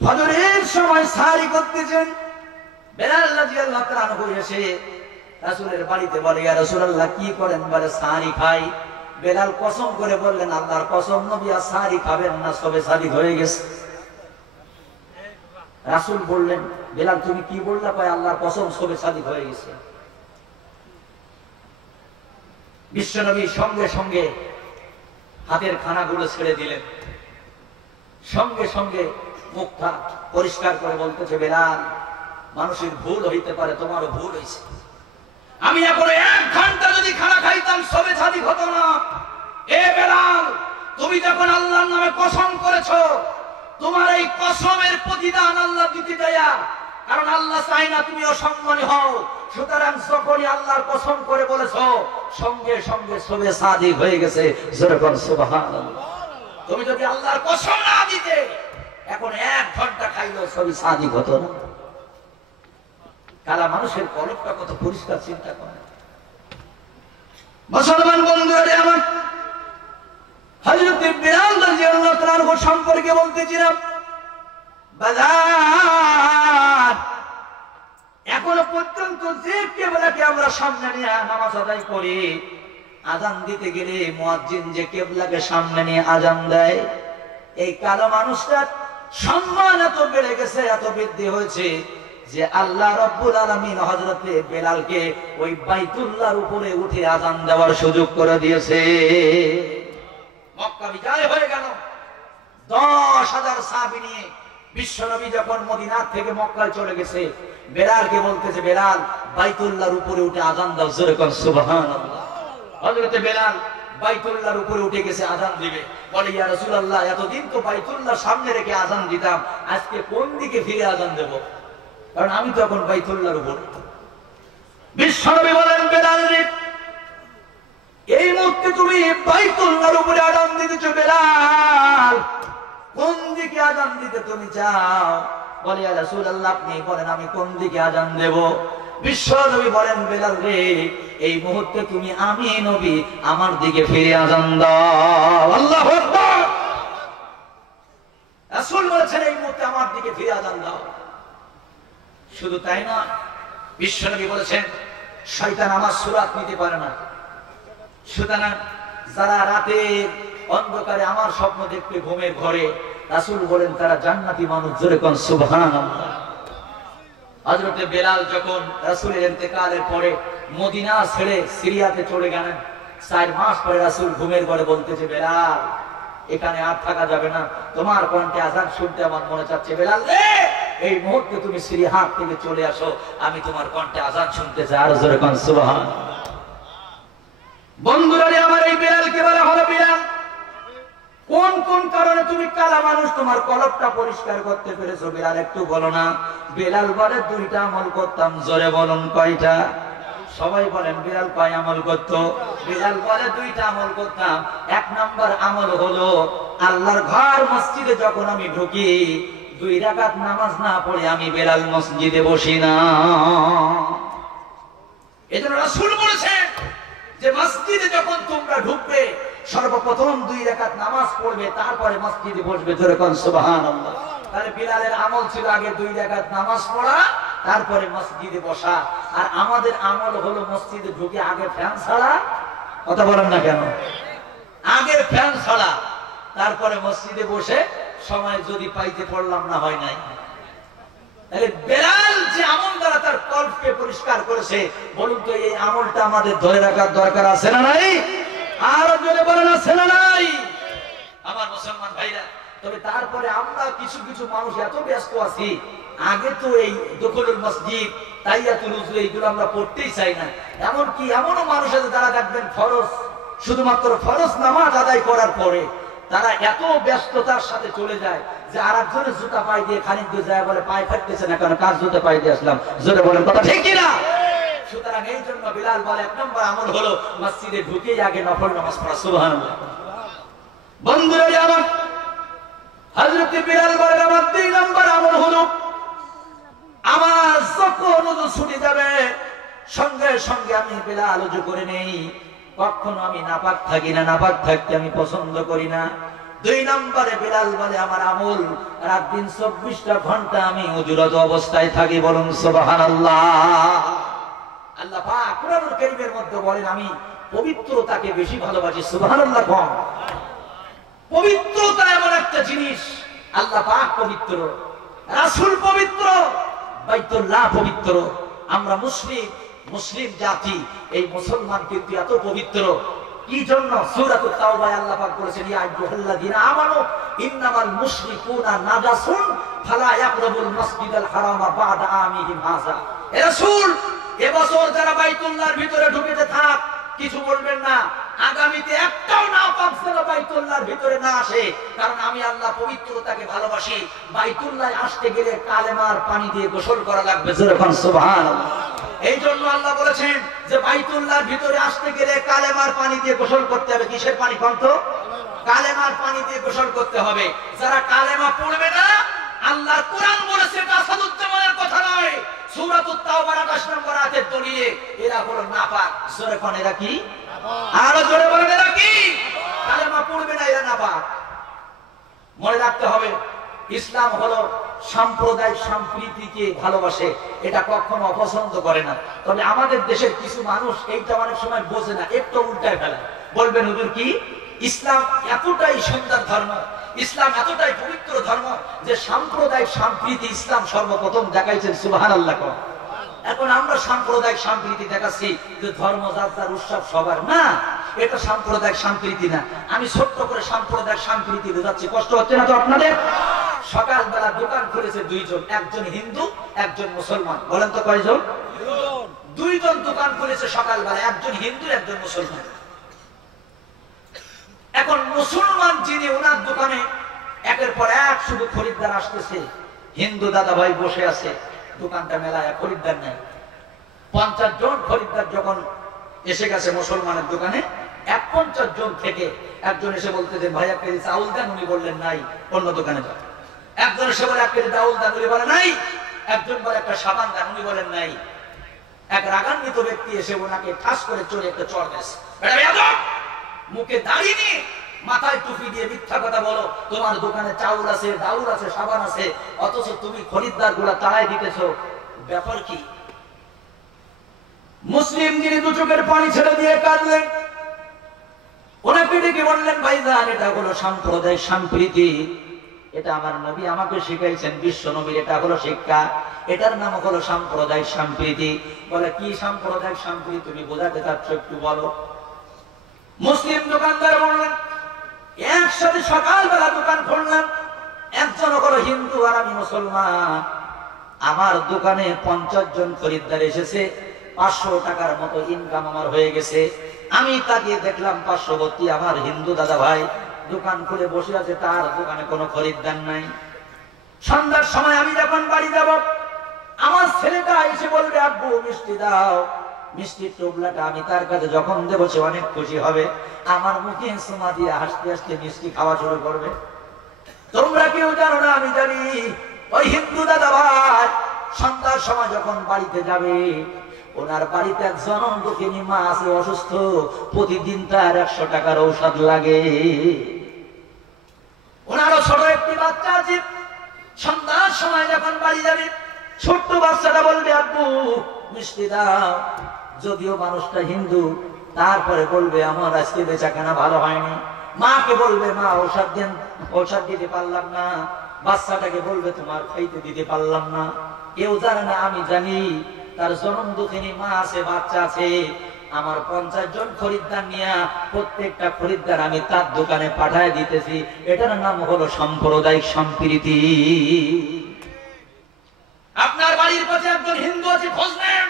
ফজরের সময় সারি করতেছেন, বেলাল রাদিয়াল্লাহু তাআলা আনহু এসে রাসূলের বাড়িতে বলে, ইয়া রাসূলুল্লাহ কি করেন? বলে সারি খাই। বেলাল কসম করে বললেন, আল্লাহর কসম নবী আর সারি খাবেন না, সবে সাদিক হয়ে গেছে। রাসূল বললেন, বেলাল তুমি কি বললা? কয় আল্লাহর কসম সবে সাদিক হয়ে গেছে। বিশ্বনবী সঙ্গে সঙ্গে হাতের খানাগুলো ছেড়ে দিলেন, সঙ্গে সঙ্গে মুখটা পরিষ্কার করে বলতেছে, বেলাল মানুষের ভুল হইতে পারে, তোমারও ভুল হয়েছে। আমি এখন 1 ঘন্টা যদি খানা খাইতাম সবে সাদিক হতো না। এ বেলাল তুমি যখন আল্লাহর নামে কসম করেছো, তোমার এই কসমের প্রতিদান আল্লাহ দিতে দেয়া, কারণ আল্লাহ চায় না তুমি অসম্মানী হও। সুতরাং যখনই আল্লাহর কসম করে বলেছো, সঙ্গে সঙ্গে সবে সাদিক হয়ে গেছে। যেরকম সুবহানাল্লাহ। তুমি যদি আল্লাহর কসম না দিতে, এখন 1 ঘন্টা খাইলেও সবে সাদিক হতো না। কালা মানুষের কলবটা কত পরিষ্কার, চিন্তা করে। মুসলমান বন্ধুরা আমার, হযরত বিলাল রাদিয়াল্লাহু তাআলা সম্পর্কে বলতেছিলাম। বাজার এখনো পর্যন্ত যে কিবলাকে আমরা সামনে নিয়ে নামাজ আদায় করি, আযান দিতে গেলে মুয়াজ্জিন যে কিবলাকে সামনে নিয়ে আযান দেয়, এই কালো মানুষটার সম্মান এত বেড়ে গেছে, এত বৃদ্ধি হয়েছে যে আল্লাহ রাব্বুল আলামিন হযরত বেলালকে ওই বাইতুল্লাহর উপরে উঠে আযান দেওয়ার সুযোগ করে দিয়েছে। মক্কা বিজয় হয়ে গেল, 10,000 সাহাবী নিয়ে বিশ্বনবী যখন মদিনা থেকে মক্কায় চলে গেছে, বেলালকে বলতেছে, বেলাল বাইতুল্লাহর উপরে উঠে আযান দাও। জোরে কোন সুবহানাল্লাহ। হযরত বেলাল বাইতুল্লাহর উপরে উঠে গেছে আযান দিবে। বলে, ইয়া রাসূলুল্লাহ, এতদিন তো বাইতুল্লাহর সামনে রেখে আযান দিতাম, আজকে কোন দিকে ফিরে আযান দেব? কারণ আমি তো এখন বাইতুল্লাহর উপরে। বিশ্বনবী বলেন, বেলাল রে, এই মুহূর্তে তুমি বাইতুল্লাহর উপরে আযান দিতেছো, বেলাল কোন দিকে আযান দিতে তুমি চাও? বলে, ইয়া রাসূলুল্লাহ, আপনি বলেন আমি কোন দিকে আযান দেব? বিশ্বনবী বলেন, বেলাল রে, এই মুহূর্তে তুমি আমি নবী আমার দিকে ফিরে আযান দাও। আল্লাহু আকবার। রাসূল বলেছেন, এই মুহূর্তে আমার দিকে ফিরে আযান দাও। শুধু তাই না, বিশ্বনবী বলেছেন, শয়তান আমার সুরাত নিতে পারে না। সুতরাং যারা রাতের অন্ধকারে আমার স্বপ্ন দেখতে ঘুমের ঘরে, রাসূল বলেন তারা জান্নাতি মানুষ। জোরে কোন সুবহানাল্লাহ। হযরত বেলাল যখন রাসূলের ইন্তেকালের পরে মদিনা ছেড়ে সিরিয়াতে চলে গেলেন, 4 মাস পরে রাসূল ঘুমের ঘরে বলতেছে, বেলাল এখানে আর থাকা যাবে না, তোমার কণ্ঠে আযান শুনতে আমার মনে চাচ্ছে। বেলাল রে, এই মুহূর্তে তুমি সিরিয়া থেকে চলে আসো, আমি তোমার কণ্ঠে আযান শুনতে চাই। আর জোরে কোন সুবহানাল্লাহ। বন্ধুরা আমার, এই বেলালকে বলা হলো, বেলাল কোন কোন কারণে তুমি কালা মানুষ তোমার কলবটা পরিষ্কার করতে পেরেছো? বেলাল একটু বলো না। বেলাল বলে, 2টা আমল করতাম। জোরে বলুন, কয়টা? সবাই বলেন, বেলাল কয় আমল করত? বেলাল বলে, 2টা আমল করতাম। 1 নম্বর আমল হলো, আল্লাহর ঘর মসজিদে যখন আমি ঢুকি, 2 রাকাত নামাজ না পড়ে আমি বেলাল মসজিদে বসি না। এজন্য রাসূল বলেছেন যে মসজিদে যখন তোমরা ঢুকবে, সর্বপ্রথম 2 রাকাত নামাজ পড়বে, তারপরে মসজিদে বসবে। জোরে কোন সুবহানাল্লাহ। তাহলে বিলালের আমল ছিল আগে 2 রাকাত নামাজ পড়া, তারপরে মসজিদে বসা। আর আমাদের আমল হলো মসজিদে ঢুকে আগে ফ্যান ছাড়া। কথা বলেন না কেন? আগে ফ্যান ছাড়া, তারপরে মসজিদে বসে সময় যদি পাইতে পড়লাম, না হয় নাই। তাহলে বেলাল যে আমল দ্বারা তার কলবকে পরিষ্কার করেছে, বলুন তো এই আমলটা আমাদের ধরে রাখার দরকার আছে না নাই? আর জোরে বলেন, আছে না নাই? আমার মুসলমান ভাইরা, তবে তারপরে আমরা কিছু কিছু মানুষ এত ব্যস্ত আছি, আগে তো এই দুখুলুল মসজিদ, তাহিয়াতুল উযু এইগুলো আমরা পড়তেই চাই না। এমনকি এমনও মানুষ আছে যারা দেখবেন ফরজ, শুধুমাত্র ফরজ নামাজ আদায় করার পরে তারা এত ব্যস্ততার সাথে চলে যায় যে আরেকজনের জুতা পায়ে দিয়ে খানিক দিয়ে যায়, বলে পায়ে ফাটতেছে না কেন, কার জুতা পায়ে দিয়ে আসলাম। জোরে বলেন, কথা ঠিক কিনা? সুতরাং এই জন্য বিলাল বলে, 1 নম্বর আমল হলো মসজিদে ঢুকেই আগে নফল নামাজ পড়া। সুবহানাল্লাহ। বন্ধুরা আমার, হযরত বিলাল বলে, আমার 2 নম্বর আমল হলো, আমার যখন ওযু ছুটে যাবে, সঙ্গে সঙ্গে আমি বিলাল ওযু করে নেই। কখনো আমি নাপাক থাকি না, নাপাক থাকতে আমি পছন্দ করি না। 2 নম্বরে বিলাল বলে, আমার আমল, রাত দিন 24টা ঘন্টা আমি ওযুরত অবস্থায় থাকি। বলুন সুবহানাল্লাহ। আল্লাহ পাক কুরআনুল কারীমের মধ্যে বলেন, আমি পবিত্রতাকে বেশি ভালোবাসি। সুবহানাল্লাহ। কম পবিত্রতা এমন একটা জিনিস, আল্লাহ পাক পবিত্র, রাসূল পবিত্র, বাইতুল্লাহ পবিত্র। আমরা মুসলিম জাতি, এই মুসলমান কিন্তু এত পবিত্র। কি জন্য? সূরাতুত তাওবায় আল্লাহ পাক বলেছেন, ইয়া আইয়ুহাল্লাযীনা আমানু ইন্নামাল মুশরিকুনা নাজাসুন ফালা ইয়াকরাবুল মাসজিদাল হারামা বা'দা আমিহিম হাযা। এ রাসূল, এবছর যারা বাইতুল্লাহর ভিতরে ঢুকেতে থাক, কিছু বলবেন না, আগামীতে একটাও নাপাক যেন বাইতুল্লাহর ভিতরে না আসে, কারণ আমি আল্লাহ পবিত্রতাকে ভালোবাসি। বাইতুল্লাহ আসতে গেলে কালেমার পানি দিয়ে গোসল করা লাগবে, যেরকম সুবহানাল্লাহ। এই জন্য আল্লাহ বলেছেন যে বাইতুল্লাহর ভিতরে আসতে গেলে কালেমার পানি দিয়ে গোসল করতে হবে। কিসের পানি কন্ত? কালেমার পানি দিয়ে গোসল করতে হবে। যারা কালেমা পড়বে না, আল্লাহর কোরআন বলেছে এটা আসাদুজ্জামানের কথা নয়, সূরাতুত তাওবার 28 নম্বর আয়াতের দলিলে এরা হলো নাপাক। জোরে কোন এরা কি? আরো জোরে বলেন এরা কি? কালেমা পড়বে না, এরা নাপাক। মনে রাখতে হবে ইসলাম হলো সাম্প্রদায়িক সম্প্রীতিকে ভালোবাসে, এটা কখনো অপছন্দ করে না। তবে আমাদের দেশের কিছু মানুষ এইটা অনেক সময় বোঝে না, একটু উল্টায় ফেলে। বলবেন হুজুর কি ইসলাম এতটাই সুন্দর ধর্ম, ইসলাম এতটাই পবিত্র ধর্ম যে সাম্প্রদায়িক সম্প্রীতি ইসলাম সর্বপ্রথম দেখাইছেন, সুবহানাল্লাহ। এখন আমরা সাম্প্রদায়িক সম্প্রীতি দেখাচ্ছি যে ধর্ম যার যার উৎসব সবার না, এটা সাম্প্রদায়িক সম্প্রীতি না। আমি ছোট্ট করে সাম্প্রদায়িক সম্প্রীতি বোঝাচ্ছি, কষ্ট হচ্ছে না তো আপনাদের? সকালবেলা দোকান খুলেছে দুইজন, একজন হিন্দু একজন মুসলমান। বলেন তো কয়জন? দুইজন দোকান খুলেছে সকালবেলা, একজন হিন্দু একজন মুসলমান। এখন মুসলমান যিনি, ওনার দোকানে একের পর এক শুধু খরিদ্দার আসতেছে। হিন্দু দাদা ভাই বসে আছে, দোকানটা মেলায় খরিদ্দার নেই। 50 জন খরিদ্দার যখন এসে গেছে মুসলমানের দোকানে, 50 জন থেকে একজন এসে বলতে যে ভাই এক কেজি চাউল দেন, উনি বললেন নাই, অন্য দোকানে যান। একজন এসে বলে এক কেজি চাউল দেন, উনি বলে নাই। একজন বলে একটা সাবান দেন, উনি বলেন নাই। এক রাগান্বিত ব্যক্তি এসে ওনাকে ঠাস করে চড়ে একটা চড় দেয়। মুখে দাড়ি নিয়ে মাথায় টুপি দিয়ে মিথ্যা কথা বলো, তোমার দোকানে চাউল আছে, ডাউল আছে, সাবান আছে, অথচ তুমি খরিদ্দার গুলা তাড়াই দিতেছো, ব্যাপার কি? মুসলিম যিনি দু চোখের পানি ছেড়ে দিয়ে কাঁদলেন, ওনাকে ডেকে বললেন ভাইজান এটা হলো সাম্প্রদায়িক সম্প্রীতি, এটা আমার নবী আমাকে শিখাইছেন, বিশ্ব নবীর এটা হলো শিক্ষা, এটার নাম হলো সাম্প্রদায়িক সম্প্রীতি। বলে কি সাম্প্রদায়িক সম্প্রীতি তুমি বোঝাতে চাচ্ছ একটু বলো। মুসলিম দোকানদার বললেন একসাথে সকালবেলা দোকান খুললাম, একজন হলো হিন্দু আর আমি মুসলমান, আমার দোকানে 50 জন খরিদ্দার এসেছে, 500 টাকার মতো ইনকাম আমার হয়ে গেছে। আমি তাকিয়ে দেখলাম পার্শ্ববর্তী আমার হিন্দু দাদা ভাই দোকান খুলে বসে আছে, তার দোকানে কোনো খরিদ্দার নাই। সন্ধ্যার সময় আমি যখন বাড়ি যাব, আমার ছেলেটা এসে বলবে আব্বু মিষ্টি দাও। মিষ্টির টোপলাটা আমি তার কাছে যখন দেবো সে অনেক খুশি হবে, আমার মুখে সোমা দিয়ে হাসতে হাসতে মিষ্টি খাওয়া শুরু করবে। তোমরা কেউ জানো না, আমি জানি। ওই হিন্দু দাদা ভাই সন্ধ্যার সময় যখন বাড়িতে যাবে, ওনার বাড়িতে এক জনম দুঃখিনী মা আছে অসুস্থ, প্রতিদিন তার 100 টাকার ঔষধ লাগে। ওনারও ছোট একটি বাচ্চা আছে, সন্ধ্যার সময় যখন বাড়ি যাবে ছোট্ট বাচ্চাটা বলবে আব্বু মিষ্টি দাও। যদিও মানুষটা হিন্দু, তারপরে বলবে আমার আজকে বেচাকেনা ভালো হয়নি। মাকে বলবে মা ঔষধ দেন, ঔষধ দিতে পারলাম না। বাচ্চাটাকে বলবে তোমার খাইতে দিতে পারলাম না। কেউ জানে না, আমি জানি। তার জনম দুঃখিনী মা আছে, বাচ্চা আছে। আমার 50 জন খরিদ্দার নিয়ে প্রত্যেকটা খরিদ্দার আমি তার দোকানে পাঠায় দিতেছি, এটার নাম হলো সাম্প্রদায়িক সম্প্রীতি। আপনার বাড়ির পাশে একজন হিন্দু আছে, খোঁজ নেন।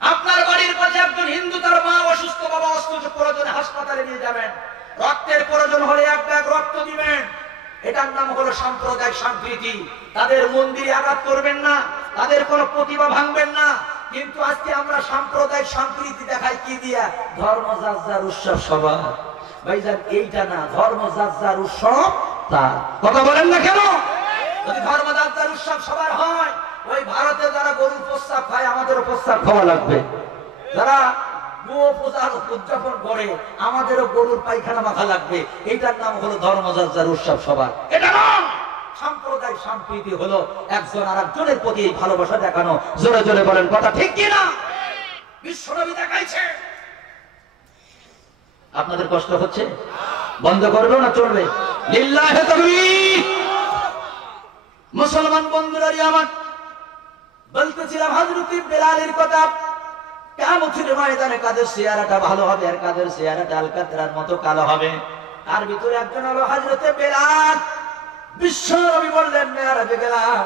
আপনার বাড়ির পাশে একজন হিন্দু, তার মা অসুস্থ, বাবা অসুস্থ, প্রয়োজনে হাসপাতালে নিয়ে যাবেন। রক্তের প্রয়োজন হলে 1 ব্যাগ রক্ত দিবেন, এটার নাম হলো সাম্প্রদায়িক সম্প্রীতি। তাদের মন্দিরে আঘাত করবেন না, তাদের কোনো প্রতিভা ভাঙবেন না। কিন্তু আজকে আমরা সাম্প্রদায়িক সম্প্রীতি দেখাই কি দিয়া? ধর্ম যার যার উৎসব সবার। ভাইজান এইটা না, ধর্ম যার যার উৎসব তার। কথা বলেন না কেন? যদি ধর্ম যার যার উৎসব সবার হয়, ওই ভারতে যারা গরুর প্রস্রাব খায় আমাদেরও প্রস্রাব খাওয়া লাগবে। যারা গো পূজার উদযাপন করে আমাদেরও গরুর পায়খানা মাখা লাগবে। এটার নাম হলো ধর্ম যার যার উৎসব সবার। এটা নয়। সাম্প্রদায়িক সম্প্রীতি হলো একজন আর একজনের প্রতি ভালোবাসা দেখানো। জোরে জোরে বলেন কথা ঠিক কি না? বিশ্বনবী দেখাইছে। আপনাদের কষ্ট হচ্ছে? বন্ধ করবে না চলবে? লিল্লাহি তাকবীর। মুসলমান বন্ধুরা আমার বলতেছিলাম হযরত বেলালের কথা। কিয়ামতের ময়দানে কাদের চেহারাটা ভালো হবে আর কাদের চেহারাটা আলকাতরার মতো কালো হবে। তার ভিতরে একজন হলো হযরত বেলাল। বিশ্বনবী বললেন মেরাজে গেলাম,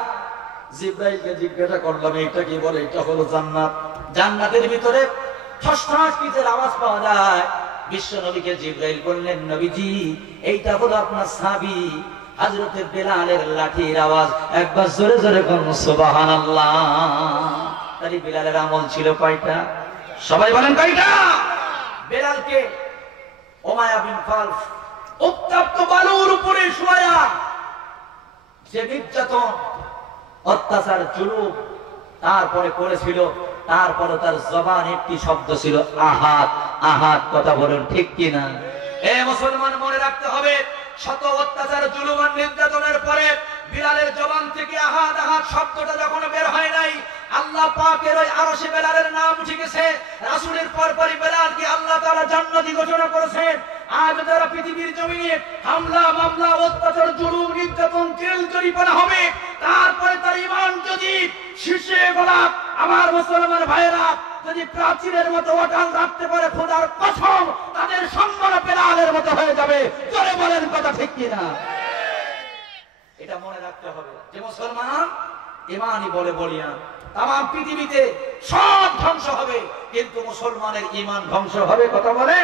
জিবরাইলকে জিজ্ঞাসা করলাম এটা কি? বলে এটা হলো জান্নাত। জান্নাতের ভিতরে ঠসঠস কিসের আওয়াজ পাওয়া যায়। বিশ্ব নবীকে জিবরাইল বললেন, নবীজি এইটা হলো আপনার সাহাবী হযরত বেলালের লাঠির আওয়াজ। একবার জোরে জোরে বলুন সুবহানাল্লাহ। তাই বেলালের আমল ছিল কয়টা? সবাই বলেন কয়টা? বেলালকে উমাইয়া বিন খালফ উত্তপ্ত বালুর উপরে শোয়া যে নির্যাতন অত্যাচার জুলুম তারপরে করেছিল, তারপরে তার জবান একটি শব্দ ছিল আহাত আহাত। কথা বলুন ঠিক কিনা? এ মুসলমান মনে রাখতে হবে, শত অত্যাচার জুলুম আর নির্যাতনের পরে বিলালের জবান থেকে আহাত আহাত শব্দটা যখন বের হয় নাই, আল্লাহ পাকের ওই আরশে বেলালের নাম উঠে গেছে। রাসূলের পরপরই বেলালকে আল্লাহ তাআলা জান্নাতি ঘোষণা করেছেন। আজ যারা পৃথিবীর জমিনে হামলা মামলা অত্যাচার জুলুম নির্যাতন জেল জরিমানা হবে, তারপরে তার ঈমান যদি শীর্ষে গোলাপ, আমার মুসলমান ভাইয়েরা যদি প্রাচীরের মতো অটল রাখতে পারে, খোদার কসম তাদের সম্মান বেলালের মতো হয়ে যাবে। জোরে বলেন কথা ঠিক কিনা? এটা মনে রাখতে হবে যে মুসলমান ঈমানই বলে বলিয়ান। তামাম পৃথিবীতে সব ধ্বংস হবে, কিন্তু মুসলমানের ঈমান ধ্বংস হবে। কথা বলে,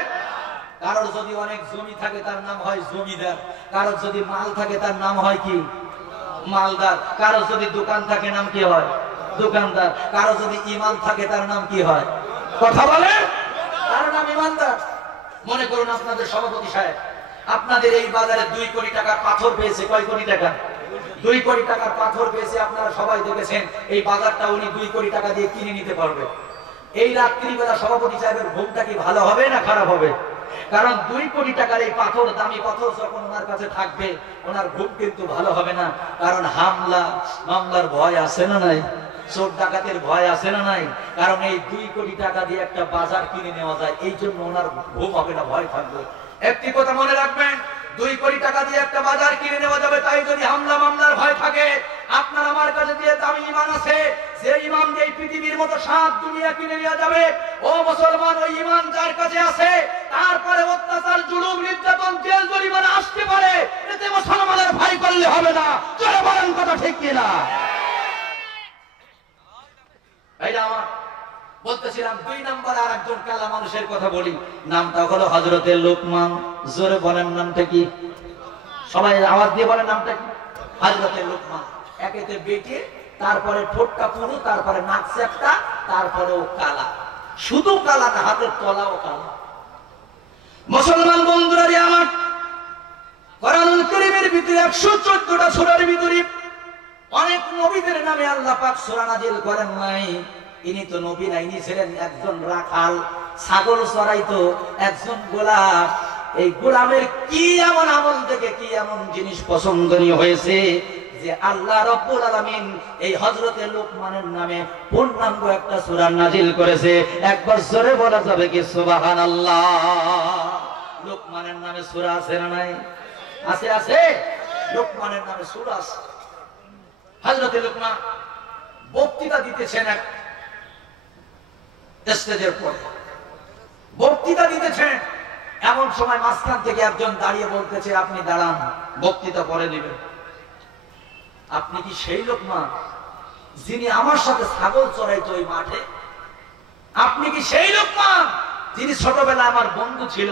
কারোর যদি অনেক জমি থাকে তার নাম হয় জমিদার, কারোর যদি মাল থাকে তার নাম হয় কি? মালদার। কারোর যদি দোকান থাকে নাম কি হয়? দোকানদার। কারো যদি ঈমান থাকে তার নাম কি হয়? কথা বলে, তার নাম ঈমানদার। মনে করুন আপনাদের সভাপতি সাহেব আপনাদের এই বাজারে 2 কোটি টাকার পাথর পেয়েছে। কয় কোটি টাকা? 2 কোটি টাকার পাথর পেয়েছে। আপনারা সবাই দেখেছেন এই বাজারটা উনি 2 কোটি টাকা দিয়ে কিনে নিতে পারবে। এই রাত্রিবেলা সভাপতি সাহেবের ঘুমটা কি ভালো হবে না খারাপ হবে? কারণ 2 কোটি টাকার এই পাথর, দামি পাথর যখন ওনার কাছে থাকবে, ওনার ঘুম কিন্তু ভালো হবে না। কারণ হামলা মামলার ভয় আছে না নাই? চোর ডাকাতের ভয় আছে না নাই? কারণ এই 2 কোটি টাকা দিয়ে একটা বাজার কিনে নেওয়া যায়, এই জন্য ওনার ঘুম হবে না, ভয় থাকবে। একটি কথা মনে রাখবেন, 2 কোটি টাকা দিয়ে একটা বাজার কিনে নেওয়া যাবে, তাই যদি হামলা মামলার ভয় থাকে, আপনার আমার কাছে যে দামি ঈমান আছে, সেই ঈমান দিয়ে পৃথিবীর মতো 7 দুনিয়া কিনে নেওয়া যাবে। ও মুসলমান, ওই ঈমান যার কাছে আছে, তারপরে অত্যাচার জুলুম নির্যাতন জেল জরিমানা আসতে পারে, এতে মুসলমানের ভয় করলে হবে না। জোরে বলেন কথা ঠিক কিনা? ভাইরা আমার, বলতেছিলাম 2 নম্বর আর একজন কালা মানুষের কথা বলি, নামটা হলো হযরতে লোকমান। জোরে বলেন নামটা কি? সবাই আওয়াজ দিয়ে বলেন নামটা কি? হযরতে লোকমান। একেতে বেটে, তারপরে ঠোঁটটা পুরু, তারপরে নাক চ্যাপ্টা, তারপরেও কালা। শুধু কালা না, হাতের তলাও কালা। মুসলমান বন্ধুরা রে আমার, কোরআনুল কারীমের ভিতরে 114টা সূরার ভিতরে অনেক নবীদের নামে আল্লাহ পাক সূরা নাযিল করেন নাই। ইনি তো নবী না, ইনি ছিলেন একজন রাখাল, ছাগল চড়াইতো, একজন গোলাম। এই গোলামের কি এমন আমল থেকে কি এমন জিনিস পছন্দনীয় হয়েছে যে আল্লাহ রাব্বুল আলামিন এই হযরতে লোকমানের নামে পূর্ণাঙ্গ একটা সূরা নাযিল করেছে। একবার জোরে বলা যাবে কি সুবহানাল্লাহ? লোকমানের নামে সূরা আছে না নাই? আছে, আছে। লোকমানের নামে সূরা আছে। হযরতে লোকমান বক্তৃতা দিতেছেন, এক স্টেজের পরে বক্তৃতা দিতেছেন। এমন সময় মাঝখান থেকে একজন দাঁড়িয়ে বলতেছে, আপনি দাঁড়ান, বক্তৃতা পরে দিবেন। আপনি কি সেই লোকমান যিনি আমার সাথে ছাগল চড়াইতো ওই মাঠে? আপনি কি সেই লোকমান যিনি ছোটবেলায় আমার বন্ধু ছিল?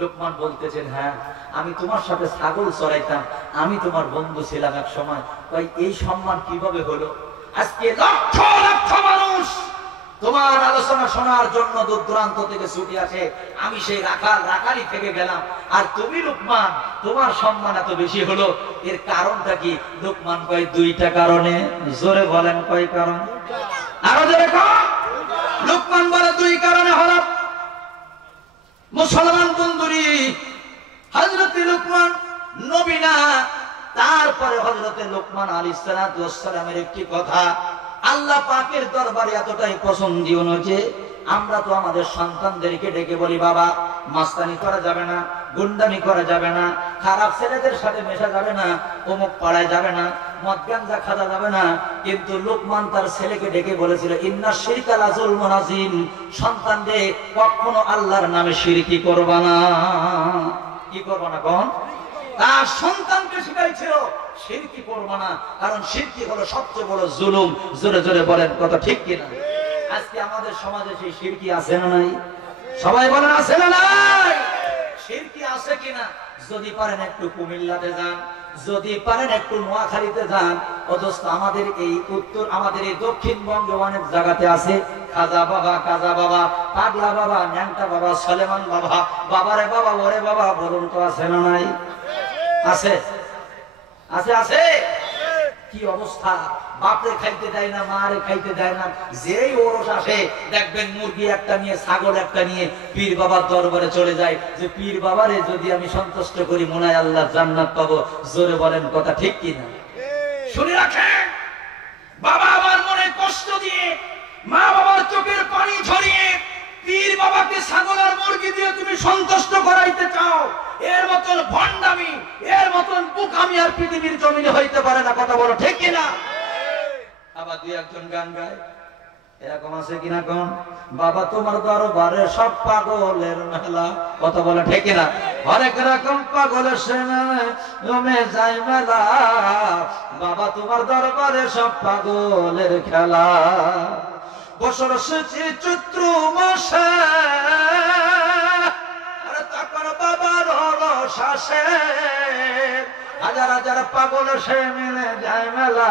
লোকমান বলতেছেন, হ্যাঁ, আমি তোমার সাথে ছাগল চড়াইতাম, আমি তোমার বন্ধু ছিলাম এক সময়। তাই এই সম্মান কিভাবে হলো? আজকে লক্ষ লক্ষ মানুষ তোমার আলোচনা শোনার জন্য দূর দূরান্ত থেকে ছুটে আসে। আমি সেই রাখালি থেকে গেলাম, আর তুমি লোকমান, তোমার সম্মান এত বেশি হলো। এর কারণটা কি? লোকমান কয় 2টা কারণে। জোরে বলেন কয় কারণ? আরো জোরে কয়। লোকমান বলে 2 কারণে হলো। মুসলমান বন্ধুরি, হযরতে লোকমান নবী না, তারপরে হযরতে লোকমান আলাইহিস সালাতু ওয়াস সালামের একটি কথা আল্লাহ পাকের দরবারে এতটাই পছন্দনীয় যে আমরা তো আমাদের সন্তানদেরকে ডেকে বলি, বাবা মাস্তানি করা যাবে না, গুন্ডামি করা যাবে না, খারাপ ছেলেদের সাথে মেশা যাবে না, অমুক পাড়ায় যাবে না, মদ গাঁজা খাওয়া যাবে না। কিন্তু লোকমান তার ছেলেকে ডেকে বলেছিল, ইন্না শিরকা লাযুলমুন আযীম, সন্তানদের কখনো আল্লাহর নামে শিরকি করবা না। কি করবা না? কোন? তার সন্তানকে শিখাইছিল শিরকি করবা না, কারণ শিরকি হলো সবচেয়ে বড় জুলুম। জোরে জোরে বলেন কথা ঠিক কিনা? আজকে আমাদের সমাজে সেই শিরকি আছে না নাই? সবাই বলেন আছে না নাই? শিরকি আছে কিনা? যদি পারেন একটু কুমিল্লাতে যান, যদি পারেন একটু নোয়াখালীতে যান। অথচ আমাদের এই উত্তর, আমাদের এই দক্ষিণবঙ্গে অনেক জায়গাতে আছে খাজা বাবা, কাজা বাবা, পাগলা বাবা, ন্যাংটা বাবা, সলেমান বাবা, বাবারে বাবা, ওরে বাবা, বলুন তো আছে না নাই? আছে, আছে, আছে। কি অবস্থা! বাপরে খাইতে দেয় না, মারে খাইতে দেয় না। যেই ওরস আসে দেখবেন মুরগি একটা নিয়ে, ছাগল একটা নিয়ে পীর বাবার দরবারে চলে যায়, যে পীর বাবারে যদি আমি সন্তুষ্ট করি মনে হয় আল্লাহ জান্নাত পাবো। জোরে বলেন কথা ঠিক কিনা? শুনে রাখেন, বাবা আমার মনে কষ্ট দিয়ে, মা বাবার চোখের পানি ঝরিয়ে পীর বাবাকে ছাগল আর মুরগি দিয়ে তুমি সন্তুষ্ট করাইতে চাও, এর মতন ভণ্ডামি, এর মতন বুকামি আর পৃথিবীর জমিনে হইতে পারে না। কথা বলো ঠিক কিনা? আবার দুই একজন গান গায়, এরকম আছে কিনা কোন? বাবা তোমার দরবারে সব পাগলের মেলা। কথা বলে ঠিক কিনা? হরেক রকম পাগলের সেনায় জমে যায় মেলা। বাবা তোমার দরবারে সব পাগলের খেলা। বছর সূচি চৈত্র মাসে তখন বাবার শ্বাসে হাজার হাজার পাগল সে মিলে যায় মেলা।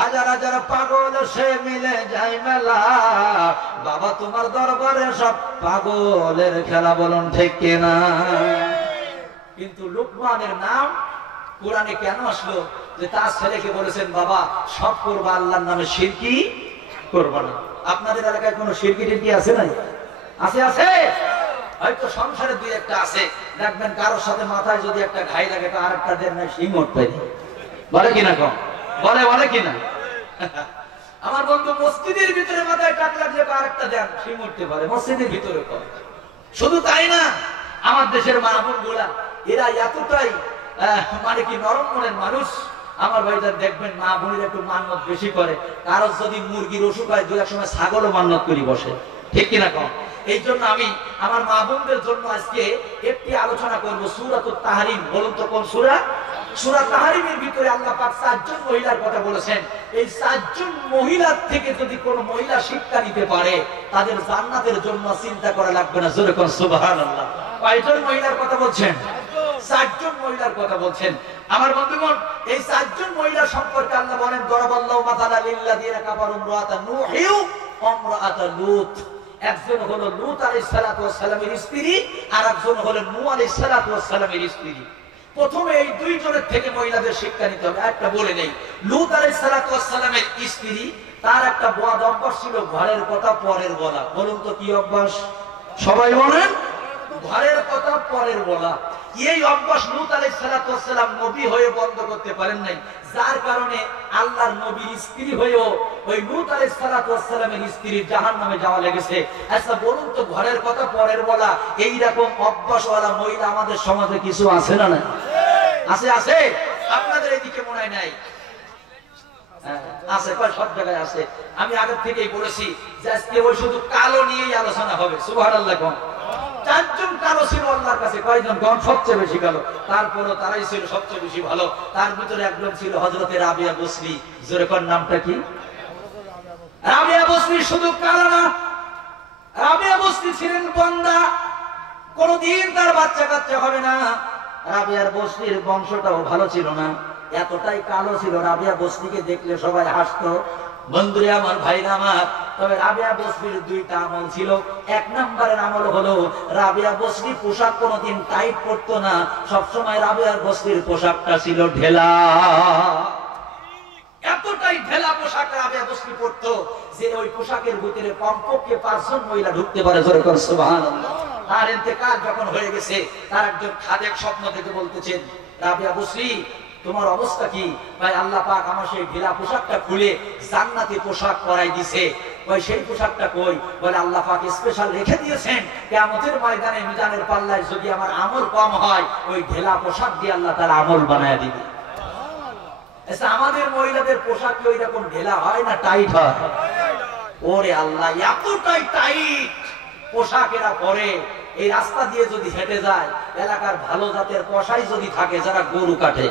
হাজার হাজার পাগল সে মিলে যায় মেলা। বাবা তোমার দরবারে সব পাগলের খেলা। বলুন ঠিক কিনা? কিন্তু লুকমানের নাম কোরআনে কেন আসলো? যে তার ছেলেকে বলেছেন বাবা সব করবা, আল্লাহর নামে শিরকি করবা না। আপনাদের এলাকায় কোনো শিরকি টিরকি আছে নাই? আছে, আছে। হয়তো সংসারে দুই একটা আছে, দেখবেন কারোর সাথে মাথায় যদি একটা ঘাই লাগে তো আরেকটা দেন না, সিং উঠতে বলে কিনা কম? বলে, বলে কিনা? আমার বন্ধু মসজিদের ভিতরে মাথায় টাক লাগলে আরেকটা দেন, সিং উঠতে পারে মসজিদের ভিতরে। শুধু তাই না, আমার দেশের মা বোন গুলা এরা এতটাই মানে কি নরম মনের মানুষ। আমার ভাইজান দেখবেন মা বোনের একটু মান্নত বেশি করে। কারো যদি মুরগির অসুখ হয় দু এক সময় ছাগলও মান্নত করি বসে, ঠিক কিনা কম? এই জন্য আমি আমার মা বোনদের জন্য আজকে একটি আলোচনা করব সূরাতুত তাহরিম। বলুন তো কোন সূরা? সূরা তাহরিমের ভিতরে আল্লাহ পাক 4 জন মহিলার কথা বলেছেন। এই 4 জন মহিলার থেকে যদি কোন মহিলা শিক্ষা নিতে পারে তাদের জান্নাতের জন্য চিন্তা করা লাগবে না। জোরে কোন সুবহানাল্লাহ। কয়জন মহিলার কথা বলছেন? 4 জন মহিলার কথা বলছেন। আমার বন্ধুগণ, এই 4 জন মহিলা সম্পর্কে আল্লাহ বলেন দরাবাল্লাহু মাসালা লিল্লাযিনা কাফারু ইমরাআতা নূহি ওয়া ইমরাআতা লূত। একজন হলো লূত আলাইহিস সালাতু ওয়াস সালামের স্ত্রী, আর একজন হলো নূহ আলাইহিস সালাতু ওয়াস সালামের স্ত্রী। প্রথমে এই দুই জনের থেকে মহিলাদের শিক্ষা নিতে হবে। একটা বলে নেই, লূত আলাইহিস সালাতু ওয়াস সালামের স্ত্রী, তার একটা বদ অভ্যাস ছিল ঘরের কথা পরের বলা। বলুন তো কি অভ্যাস? সবাই বলেন, ঘরের কথা পরের বলা। এই অভ্যাস লূত আলাইহিস সালাতু ওয়াস সালাম নবী হয়ে বন্ধ করতে পারেন নাই, যার কারণে আল্লাহর নবীর স্ত্রী হয়েও ওই লূত আলাইহিস সালাতু ওয়াস সালামের স্ত্রী জাহান্নামে যাওয়া লেগেছে। আচ্ছা বলুন তো, ঘরের কথা পরের বলা এই রকম অভ্যাসওয়ালা মহিলা আমাদের সমাজে কিছু আছে না? না আছে, আছে। আপনাদের এদিকে মনে হয় নাই? আছে, কয় সব জায়গায় আছে। আমি আগে থেকেই বলেছি যে আজকে ওই শুধু কালো নিয়েই আলোচনা হবে। সুবহানাল্লাহ। 4 জন কালো ছিল আল্লাহর কাছে। কয়জন? সবচেয়ে বেশি কালো। তারপরও তারাই ছিল সবচেয়ে বেশি ভালো। তার ভিতরে একজন ছিল হযরতে রাবিয়া বসরি। জোরে কোন নামটা কি? রাবিয়া বসরি শুধু কালো না, রাবিয়া বসরি ছিলেন বান্দা। কোনদিন তার বাচ্চা কাচ্চা হবে না। রাবিয়ার বসরির বংশটাও ভালো ছিল না, এতটাই কালো ছিল রাবিয়া বসরিকে দেখলে সবাই হাসতো। বন্ধুরে আমার, ভাইরা আমার, তবে রাবিয়া বসরির দুইটা আমল ছিল। এক নম্বরের আমল হলো রাবিয়া বসরি পোশাক কোনোদিন টাইট পরতো না, সবসময় রাবিয়া বসরির পোশাকটা ছিল ঢেলা। এতটাই ঢেলা পোশাক রাবিয়া বসরি পরতো যে ওই পোশাকের ভিতরে কমপক্ষে 5 জন মহিলা ঢুকতে পারে। জোরে করে সুবহানাল্লাহ। তার ইন্তেকাল যখন হয়ে গেছে, তার একজন খাদেক স্বপ্ন থেকে বলতেছেন, রাবিয়া বসরি তোমার অবস্থা কি? ভাই আল্লাহ পাক আমার সেই ঢিলা পোশাকটা খুলে জান্নাতি পোশাক পরাই দিয়েছে। ওই সেই পোশাকটা কই? বলে আল্লাহ পাক স্পেশাল রেখে দিয়েছেন, কিয়ামতের ময়দানে মিজানের পাল্লায় যদি আমার আমল কম হয় ওই ঢিলা পোশাক দিয়ে আল্লাহ তাআলা আমল বানায় দিবে। আচ্ছা, আমাদের মহিলাদের পোশাক কি ওইরকম ঢেলা হয় না টাইট হয়? ওরে আল্লাহ, এতটাই টাইট পোশাক এরা পরে। এই রাস্তা দিয়ে যদি হেঁটে যায়, এলাকার ভালো জাতের কসাই যদি থাকে যারা গরু কাটে,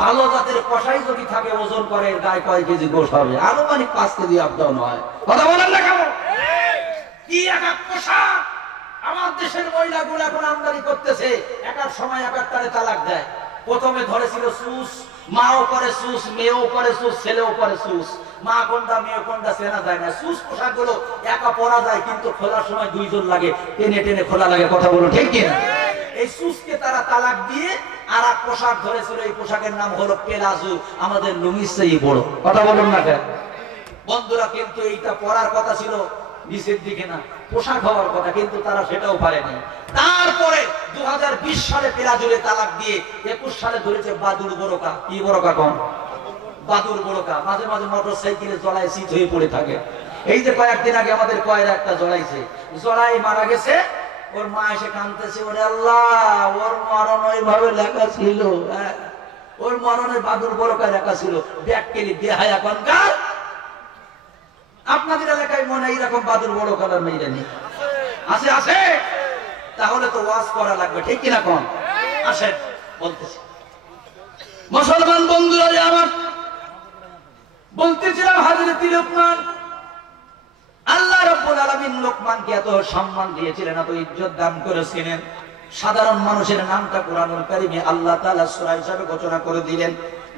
ভালো জাতের কসাই যদি থাকে, ওজন করে গায়ে কয় কেজি গোশ হবে? আনুমানিক 5 কেজি আপ ডাউন হয়। কথা বলেন না কেন? কি এক এক পোশাক আমার দেশের মহিলাগুলো এখন আমদানি করতেছে, এক এক সময় এক এক তারে তালাক দেয়। প্রথমে ধরেছিল সুস, মাও করে সুস, মেয়েও করে সুস, ছেলেও করে সুস। মা কোনটা মেয়ে কোনটা চেনা যায় না। সুস পোশাক গুলো একা পরা যায়, কিন্তু খোলার সময় দুইজন লাগে, টেনে টেনে খোলা লাগে। কথা বলো ঠিক কিনা? এই সুসকে তারা তালাক দিয়ে আর এক পোশাক ধরেছিল, এই পোশাকের নাম হলো পেলাজু। আমাদের লুঙ্গির চেয়ে বড়। কথা বলুন না কেন বন্ধুরা? কিন্তু এইটা পরার কথা ছিল নিচের দিকে না, পোশাক হওয়ার কথা, কিন্তু তারা সেটাও পারেনি। তারপরে 2020 সালে পেলাজুরে তালাক দিয়ে 21 সালে ধরেছে বাদুর বোরকা। কি বোরকা কম? বাদুর বোরকা। মাঝে মাঝে মোটর সাইকেলে জলায় শীত হয়ে পড়ে থাকে। এই যে কয়েকদিন আগে আমাদের কয়রা একটা জলাইছে, জলাই মারা গেছে। ওর মা এসে কাঁদতেছে, ওরে আল্লাহ, ওর মরণ ওইভাবে লেখা ছিল, ওর মরণে বাদুর বোরকা লেখা ছিল। ব্যাককেলি দেহায় এখনকার আপনাদের এলাকায় মনে হয় এরকম বাদুর বড় কালার মেয়েরা নেই? আছে আছে? তাহলে তো ওয়াজ করা লাগবে, ঠিক কিনা? কম আসেন বলতেছি। মুসলমান বন্ধুরা আমার, বলতেছিলাম হযরত লোকমান, আল্লাহ রাব্বুল আলামিন লোকমানকে এত সম্মান দিয়েছিলেন, এত ইজ্জত দান করেছিলেন। সাধারণ মানুষের নামটা কুরআনুল কারীমে আল্লাহ তাআলা সূরা হিসেবে ঘোষণা করে দিলেন।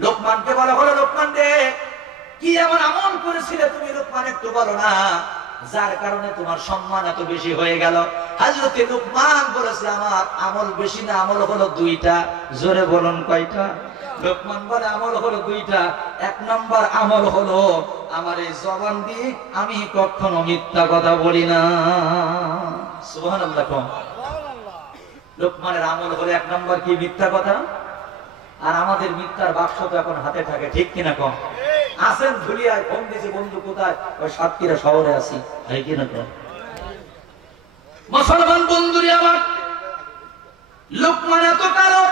লোকমানকে বলা হলো, লোকমান রে, কি এমন আমল করেছিলে তুমি লোকমান, একটু বলো না, যার কারণে তোমার সম্মান এত বেশি হয়ে গেল? হযরত লোকমান বলেছে, আমার আমল বেশি না, আমল হলো দুইটা। জোরে বলুন কয়টা? লোকমান বলে আমল হলো দুইটা। এক নম্বর আমল হলো, আমার এই জবান দিয়ে আমি কখনো মিথ্যা কথা বলি না। সুবহানাল্লাহ। লোকমানের আমল হলো এক নম্বর কি? মিথ্যা কথা। আর আমাদের মিথ্যার বাক্স তো এখন হাতে থাকে, ঠিক কিনা? কম আসেন ঝুলিয়ায় ফোন দিয়েছে, বন্ধু কোথায়? ওই সাতক্ষীরা শহরে আছি, তাই কিনা? কম মুসলমান বন্ধুরা আমার, লোকমান এত কালো,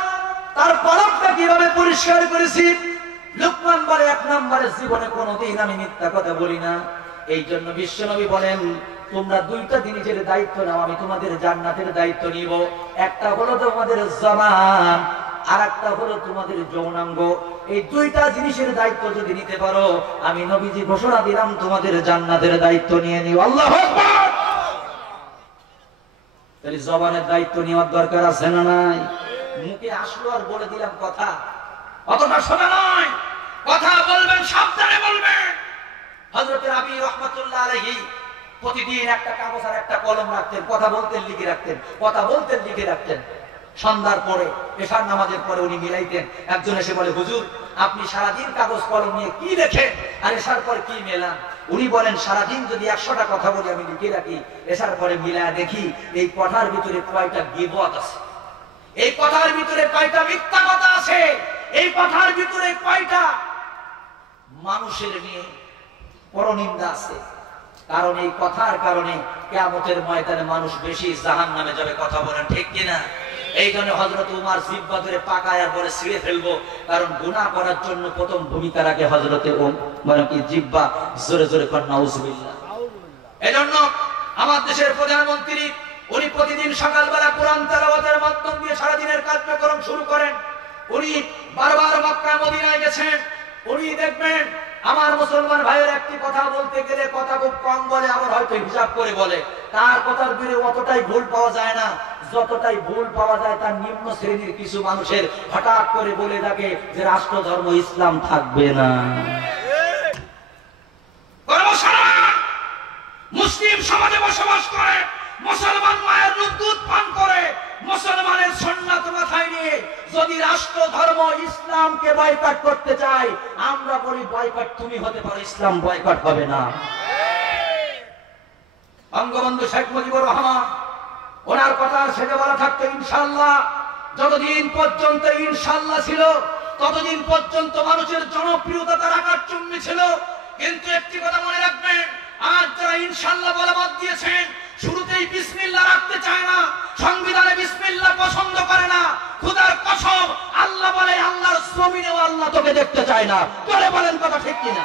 তার পরবটা কিভাবে পরিষ্কার করেছি? লোকমান বলে, এক নম্বরে জীবনে কোনোদিন আমি মিথ্যা কথা বলি না। এই জন্য বিশ্বনবী বলেন, তোমরা দুইটা জিনিসের দায়িত্ব নাও, আমি তোমাদের জান্নাতের দায়িত্ব নিব। একটা হলো তোমাদের জবান, আর একটা হলো তোমাদের যৌনাঙ্গ। এই দুইটা জিনিসের দায়িত্ব যদি নিতে পারো, আমি নবীজি ঘোষণা দিলাম তোমাদের জান্নাতের দায়িত্ব নিয়ে নিও। আল্লাহু আকবার। তাহলে জবানের দায়িত্ব নেওয়ার দরকার আছে না নাই? মুখে আসলো আর বলে দিলাম কথা, অতটা শোনা নয়। কথা বলবেন, সাবধানে বলবেন। হযরত রাবি রাহমাতুল্লাহ আলাইহি প্রতিদিন একটা কাগজ আর একটা কলম রাখতেন, কথা বলতেন লিখে রাখতেন, কথা বলতেন লিখে রাখতেন। সন্ধ্যার পরে, এশার নামাজের পরে উনি মিলাইতেন। একজন এসে বলে, হুজুর, আপনি সারাদিন কাগজ কলম নিয়ে কি লেখেন, আর এশার পরে কি মেলান? উনি বলেন, সারাদিন যদি 100টা কথা বলি আমি লিখে রাখি, এশার পরে মিলায় দেখি এই কথার ভিতরে কয়টা গীবত আছে, এই কথার ভিতরে কয়টা মিথ্যা কথা আছে, এই কথার ভিতরে কয়টা মানুষের নিয়ে পরনিন্দা আছে। কারণ এই কথার কারণে কিয়ামতের ময়দানে মানুষ বেশি জাহান্নামে যাবে। কথা বলেন ঠিক কিনা? এই জন্য হযরত উমর জিহ্বা ধরে পাকায় আর বলে ছিঁড়ে ফেলবো, কারণ গুনাহ করার জন্য প্রথম ভূমিকা রাখে হযরতে মানে কি জিহ্বা। জোরে জোরে কর নাউজুবিল্লাহ। এজন্য আমার দেশের প্রধানমন্ত্রী উনি প্রতিদিন সকালবেলা কোরআন তেলাওয়াতের মাধ্যম দিয়ে সারাদিনের কার্যক্রম শুরু করেন। উনি বারবার মক্কা মদিনায় গেছেন। উনি দেখবেন আমার মুসলমান ভাইয়ের একটি কথা বলতে গেলে কথা খুব কম বলে, আবার হয়তো হিসাব করে বলে। তার কথার বিরুদ্ধে অতটাই ভুল পাওয়া যায় না, যতটাই ভুল পাওয়া যায় তার নিম্ন শ্রেণীর কিছু মানুষের হঠাৎ করে বলে থাকে যে রাষ্ট্র ধর্ম ইসলাম থাকবে না। মুসলিম সমাজে বসবাস করে, মুসলমান মায়ের দুধ পান করে, মুসলমানের সুন্নাত মাথায় নিয়ে যদি রাষ্ট্র ধর্ম ইসলামকে বয়কট করতে চায়, আমরা বলি বয়কট তুমি হতে পারো, ইসলাম বয়কট হবে না। বঙ্গবন্ধু শেখ মুজিবুর রহমান, ওনার কথা সেটা বলা থাকতো ইনশাআল্লাহ। যতদিন পর্যন্ত ইনশাআল্লাহ ছিল, ততদিন পর্যন্ত মানুষের জনপ্রিয়তা তার আকাশচুম্বী ছিল। কিন্তু একটি কথা মনে রাখবেন, আজ যারা ইনশাআল্লাহ বলে মত দিয়েছেন, শুরুতেই বিসমিল্লাহ রাখতে চায় না, সংবিধানে বিসমিল্লাহ পছন্দ করে না, খোদার কসম আল্লাহ বলে আল্লাহর জমিনেও আল্লাহ তোকে দেখতে চায় না। বলে বলেন কথা ঠিক কিনা?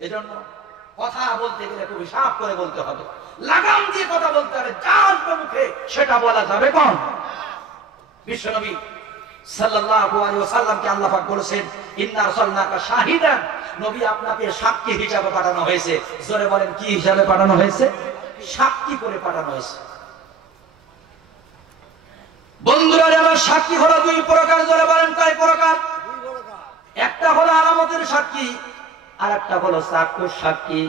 এজন্য কথা বলতে গেলে খুব হিসাব করে বলতে হবে, লাগাম দিয়ে কথা বলতে হবে। যার মুখে সেটা বলা যাবে কোন? বিশ্বনবী সাল্লাল্লাহু আলাইহি ওয়াসাল্লামকে আল্লাহ পাক বলেছেন, ইন্না আরসালনাকা শাহিদান নবী আপনাকে সাক্ষী হিসাবে পাঠানো হয়েছে। জোরে বলেন কি হিসাবে পাঠানো হয়েছে? সাক্ষী করে পাঠানো হয়েছে। বন্ধুরা আমার সাক্ষী হলো দুই প্রকার। জোরে বলেন কয় প্রকার? একটা হলো আলামতের সাক্ষী, আর একটা হলো চাক্ষুষ সাক্ষী।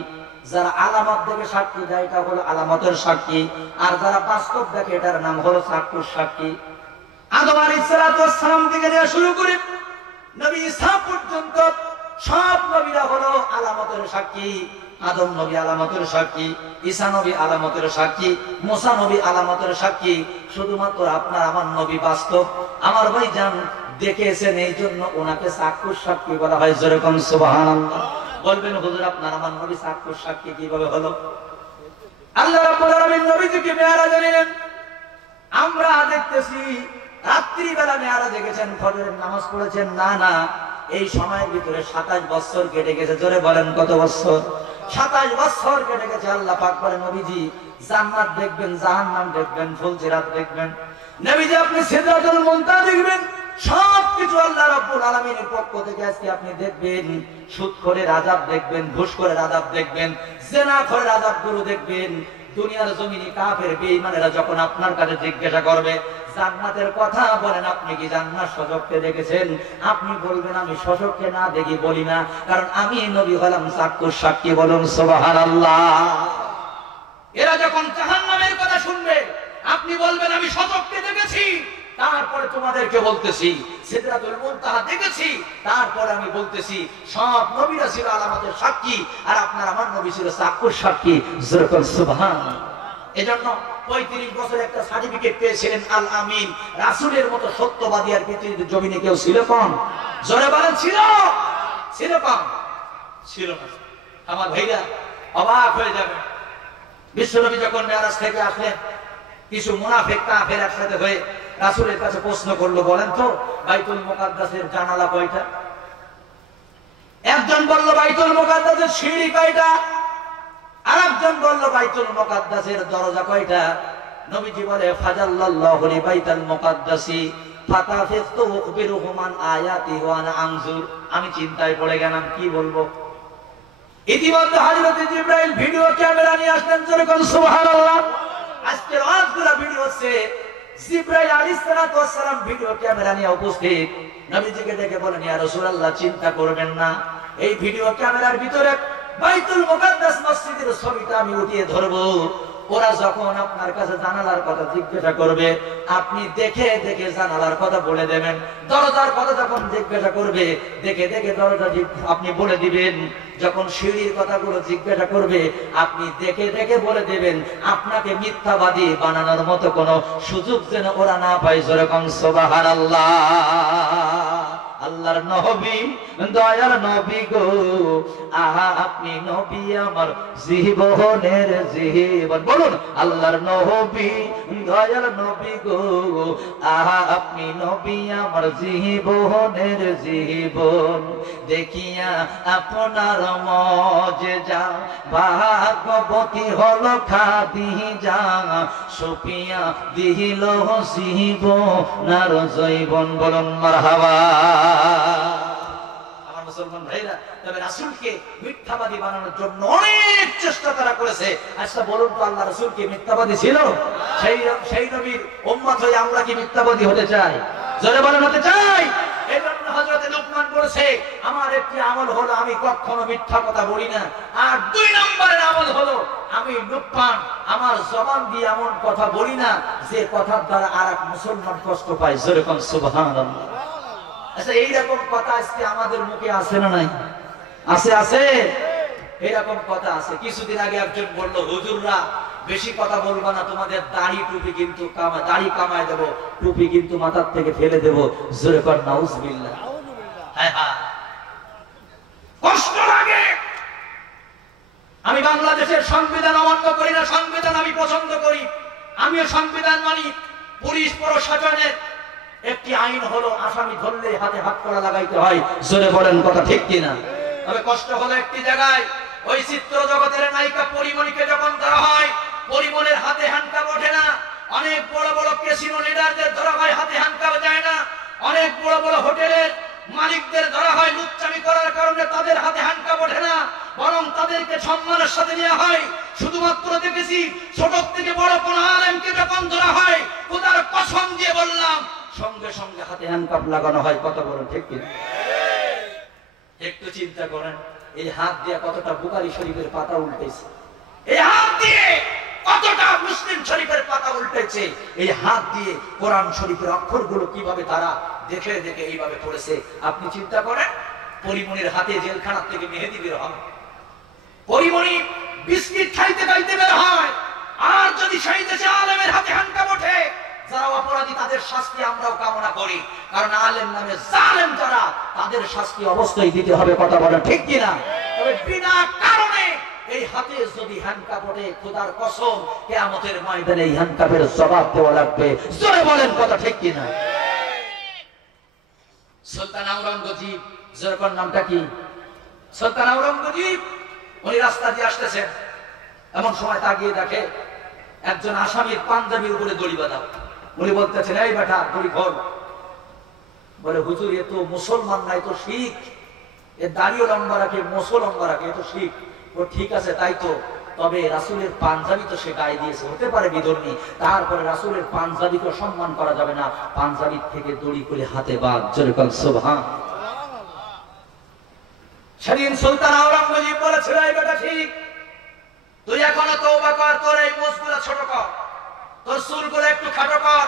যারা আলামত দেখে সাক্ষী দেয় এটা হলো আলামতের সাক্ষী, আর যারা বাস্তব দেখে এটার নাম হলো চাক্ষুষ সাক্ষী। আদম আলাইহিস সালাম থেকে নিয়ে শুরু করে নবী ঈসা পর্যন্ত সব নবীরা হলো আলামতের সাক্ষী। আদম নবী আলামতের সাক্ষী, ঈসা নবী আলামতের সাক্ষী, মুসা নবী আলামতের সাক্ষী। শুধুমাত্র আপনার আমার নবী বাস্তব, আমার ভাইজান দেখেছেন, এই জন্য ওনাকে চাক্ষুষ সাক্ষী বলা হয়। যেরকম সুবহানাল্লাহ বলবেন হুজুর আপনার আমার নবী চাক্ষুষ সাক্ষী কিভাবে হলো? আল্লাহ রাব্বুল আলামিন নবীজিকে মেরাজে নিলেন। আমরা দেখতেছি রাত্রি বেলা মেরাজে গেছেন, ফজরের নামাজ পড়েছেন। না না, এই সময়ের ভিতরে 27 বছর কেটে গেছে। জোরে বলেন কত বছর? 27 বছর কেটে গেছে। আল্লাহ পাক বলেন নবীজি জান্নাত দেখবেন, জাহান্নাম দেখবেন, ফুলসিরাত দেখবেন। নবীজি আপনি সিদরাতুল মুনতাহা দেখবেন। সবকিছু আল্লাহ রাব্বুল আলামিনের পক্ষ থেকে আজকে আপনি দেখবেন। সুদখোরের আযাব দেখবেন, ঘুষখোরের আযাব দেখবেন, জিনাখোরের আযাবগুলো দেখবেন। দুনিয়ার জমিনে কাফের বেঈমানেরা যখন আপনার কাছে জিজ্ঞাসা করবে জান্নাতের কথা, বলেন আপনি কি জান্নাত সচক্ষে দেখেছেন? আপনি বলবেন আমি সচক্ষে না দেখি বলি না, কারণ আমি নবী হলাম চাক্ষুষ সাক্ষী। বলুন সুবহানাল্লাহ। এরা যখন জাহান্নামের কথা শুনবে আপনি বলবেন আমি সচক্ষে দেখেছি। তারপরে তোমাদেরকে বলতেছি সিদরাতুল মুনতাহা দেখেছি। তারপরে আমি বলতেছি সব নবীরা ছিল আলামতের সাক্ষী, আর আপনার আমার নবী ছিল চাক্ষুষ সাক্ষী। যেরকম সুবহানাল্লাহ। এজন্য 35 বছর একটা সার্টিফিকেট পেয়েছিলেন আল আমিন। রাসূলের মতো সত্যবাদী আর পৃথিবীর জমিনে কেউ ছিল কোন? জোরে বলেন ছিল? ছিল কোন? ছিল না। আমার ভাইরা অবাক হয়ে যাবে। বিশ্বনবী যখন মেরাজ থেকে আসলেন, কিছু মুনাফিক কাফের একসাথে হয়ে রাসূলের কাছে প্রশ্ন করলো, বলেন তো বাইতুল মুকাদ্দাসের জানালা কয়টা? একজন বলল বাইতুল মুকাদ্দাসের সিঁড়ি কয়টা? আরেকজন বলল বাইতুল মুকাদ্দাসের দরজা কয়টা? নবীজি বলে ফাজাল্লাল্লাহু লি বাইতুল মুকাদ্দাসি ফাতাফিতু উখবিরুহুম আন আয়াতি ওয়া আনা আনজুর। আমি চিন্তায় পড়ে গেলাম কি বলবো। ইতিমধ্যে হযরত জিবরাইল ভিডিও ক্যামেরা নিয়ে আসলেন। যেরকম সুবহানাল্লাহ। আজকের অনেকগুলো ভিডিও হচ্ছে জিবরাইল আলাইহিস সালাম ভিডিও ক্যামেরা নিয়ে উপস্থিত। নবীজিকে ডেকে বলেন ইয়া রাসূলুল্লাহ চিন্তা করবেন না, এই ভিডিও ক্যামেরার ভিতরে বাইতুল মুকাদ্দাস মসজিদের ছবিটা আমি উঠিয়ে ধরবো। ওরা যখন আপনার কাছে জানালার কথা জিজ্ঞাসা করবে আপনি দেখে দেখে জানালার কথা বলে দেবেন। দরজার কথা যখন জিজ্ঞাসা করবে দেখে দেখে দরজা আপনি বলে দিবেন। যখন সিঁড়ির কথাগুলো জিজ্ঞাসা করবে আপনি দেখে দেখে বলে দেবেন। আপনাকে মিথ্যাবাদী বানানোর মতো কোনো সুযোগ যেন ওরা না পায়। যেরকম সুবহানাল্লাহ। আল্লাহর নবী দয়ার নবী গো, আহা আপনি নবী আমার জীবনের জীবন। বলুন আল্লাহর নবী দয়ার নবী গো, আহা আপনি নবী আমার জীবনের জীবন। দেখিয়া আপনার মজেজা ভাগবতী হলো খাদিজা, সুফিয়া দিল জীবনার জৈবন। বলুন মারহাবা। আমার মুসলমান ভাইরা, তবে রাসূলকে মিথ্যাবাদী বানানোর জন্য অনেক চেষ্টা তারা করেছে। আচ্ছা বলুন তো আল্লাহ রাসূল কি মিথ্যাবাদী ছিল? সেই নবীর উম্মত হয়ে আমরা কি মিথ্যাবাদী হতে চাই? জোরে বলেন হতে চাই? এই জন্য হযরত লুকমান বলেছে আমার একটি আমল হলো আমি কখনো মিথ্যা কথা বলি না, আর 2 নম্বরের আমল হলো আমি লুকমান আমার জবান দিয়ে এমন কথা বলি না যে কথার দ্বারা আরেক মুসলমান কষ্ট পায়। যেরকম সুবহানাল্লাহ। আচ্ছা এইরকম কথা আজকে আমাদের মুখে আছে না নাই? আছে আছে। এরকম কথা আছে। কিছুদিন আগে একজন বলল হুজুররা বেশি কথা বলবা না, তোমাদের দাড়ি টুপি কিন্তু দাড়ি কামায় দেবো, টুপি কিন্তু মাথার থেকে ফেলে দেবো। জোরে কর নাউজুবিল্লাহ। হ্যাঁ হ্যাঁ, কষ্ট লাগে। আমি বাংলাদেশের সংবিধান অমান্য করি না, সংবিধান আমি পছন্দ করি। আমিও সংবিধান মানি। পুলিশ প্রশাসনের একটি আইন হলো আসামি ধরলে হাতে হাত করা লাগাইতে হয়। জোরে বলেন কথা ঠিক কিনা? তবে কষ্ট হলো একটি জায়গায়, ওই চিত্র জগতের নায়িকা পরিমণিকে যখন ধরা হয় পরিমণের হাতে হ্যান্ডকাপ ওঠে না। অনেক বড় বড় ক্যাসিনো লিডারদের ধরা হয়, হাতে হ্যান্ডকাপ যায় না। অনেক বড় বড় হোটেলের মালিকদের ধরা হয় লুচ্চামি করার কারণে, তাদের হাতে হ্যান্ডকাপ আমার সাথে নেওয়া হয়। শুধুমাত্র দেখেছি ছোট থেকে বড় কোন আলেমকে যখন ধরা হয়, খোদার কসম দিয়ে বললাম, সঙ্গে সঙ্গে হাতে হ্যান্ডকাপ লাগানো হয়। কথা বলেন ঠিক কি? একটু চিন্তা করেন, এই হাত দিয়ে কতটা বুখারী শরীফের পাতা উল্টেছে, এই হাত দিয়ে কতটা মুসলিম শরীফের পাতা উল্টেছে, এই হাত দিয়ে কোরআন শরীফের অক্ষরগুলো কিভাবে তারা দেখে দেখে এইভাবে পড়েছে। আপনি চিন্তা করেন, পরিমণির হাতে জেলখানা থেকে মেহেদি বের হয়, পরিমণি বিস্কিট খাইতে খাইতে বের হয়, আর যদি সেই দেশে আলেমের হাতে হ্যান্ডকাপ ওঠে, যারা অপরাধী তাদের শাস্তি আমরাও কামনা করি, কারণ আলেম নামে জালেম যারা, তাদের শাস্তি অবশ্যই দিতে হবে। কথা বলেন ঠিক কিনা? তবে বিনা কারণে এই হাতে যদি হ্যান্ডকাপ ওঠে, খোদার কসম কিয়ামতের ময়দানে এই হ্যান্ডকাপের জবাব দেওয়া লাগবে। জোরে বলেন কথা ঠিক কিনা? সুলতান আওরঙ্গজেব, জোরকর নামটা কি? সুলতান আওরঙ্গজেব উনি রাস্তা দিয়ে আসতেছেন, এমন সময় তাকিয়ে দেখে একজন আসামির পাঞ্জাবির উপরে দড়ি বাঁধা। উনি বলতেছেন, এই বেটা দড়ি খোল। বলে, হুজুর এ তো মুসলমান নাই, তো শিখ, এ দাড়িও লম্বা রাখে, মোছও লম্বা রাখে, এ তো শিখ। ও ঠিক আছে, তাই তো, তবে রাসূলের পাঞ্জাবি তো সে গায়ে দিয়েছে, হতে পারে বিধর্মী, তারপরে রাসূলের পাঞ্জাবিকে সম্মান করা যাবে না, পাঞ্জাবির থেকে দড়ি করে হাতে বাঁধ। জোরে বল সুবহান। সেদিন সুলতান আওরঙ্গজেব বলেছিল, এই বেটা ঠিক, তুই এখনো তওবা কর, তোর এই মোছগুলো ছোট কর, তোর চুলগুলো একটু খাটো কর,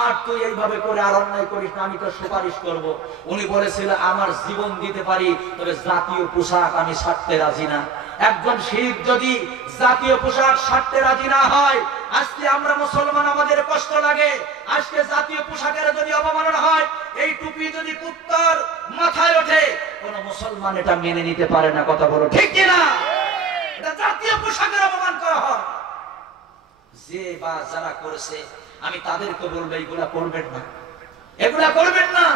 আর তুই এইভাবে করে আর অন্যায় করিস না, আমি তো সুপারিশ করব। উনি বলেছিল, আমার জীবন দিতে পারি, তবে জাতীয় পোশাক আমি ছাড়তে রাজি না। একজন শিখ যদি জাতীয় পোশাক ছাড়তে রাজি না হয়, আজকে আমরা মুসলমান, আমাদের কষ্ট লাগে। আজকে জাতীয় পোশাকের যদি অপমাননা হয়, এই টুপি যদি কুত্তার মাথায় ওঠে, কোন মুসলমান এটা মেনে নিতে পারে না। কথা বলো ঠিক কিনা? এটা জাতীয় পোশাকের অপমান করা হয়। যে বা যারা করেছে, আমি তাদেরকে বলবো, এগুলা করবেন না, এগুলা করবেন না।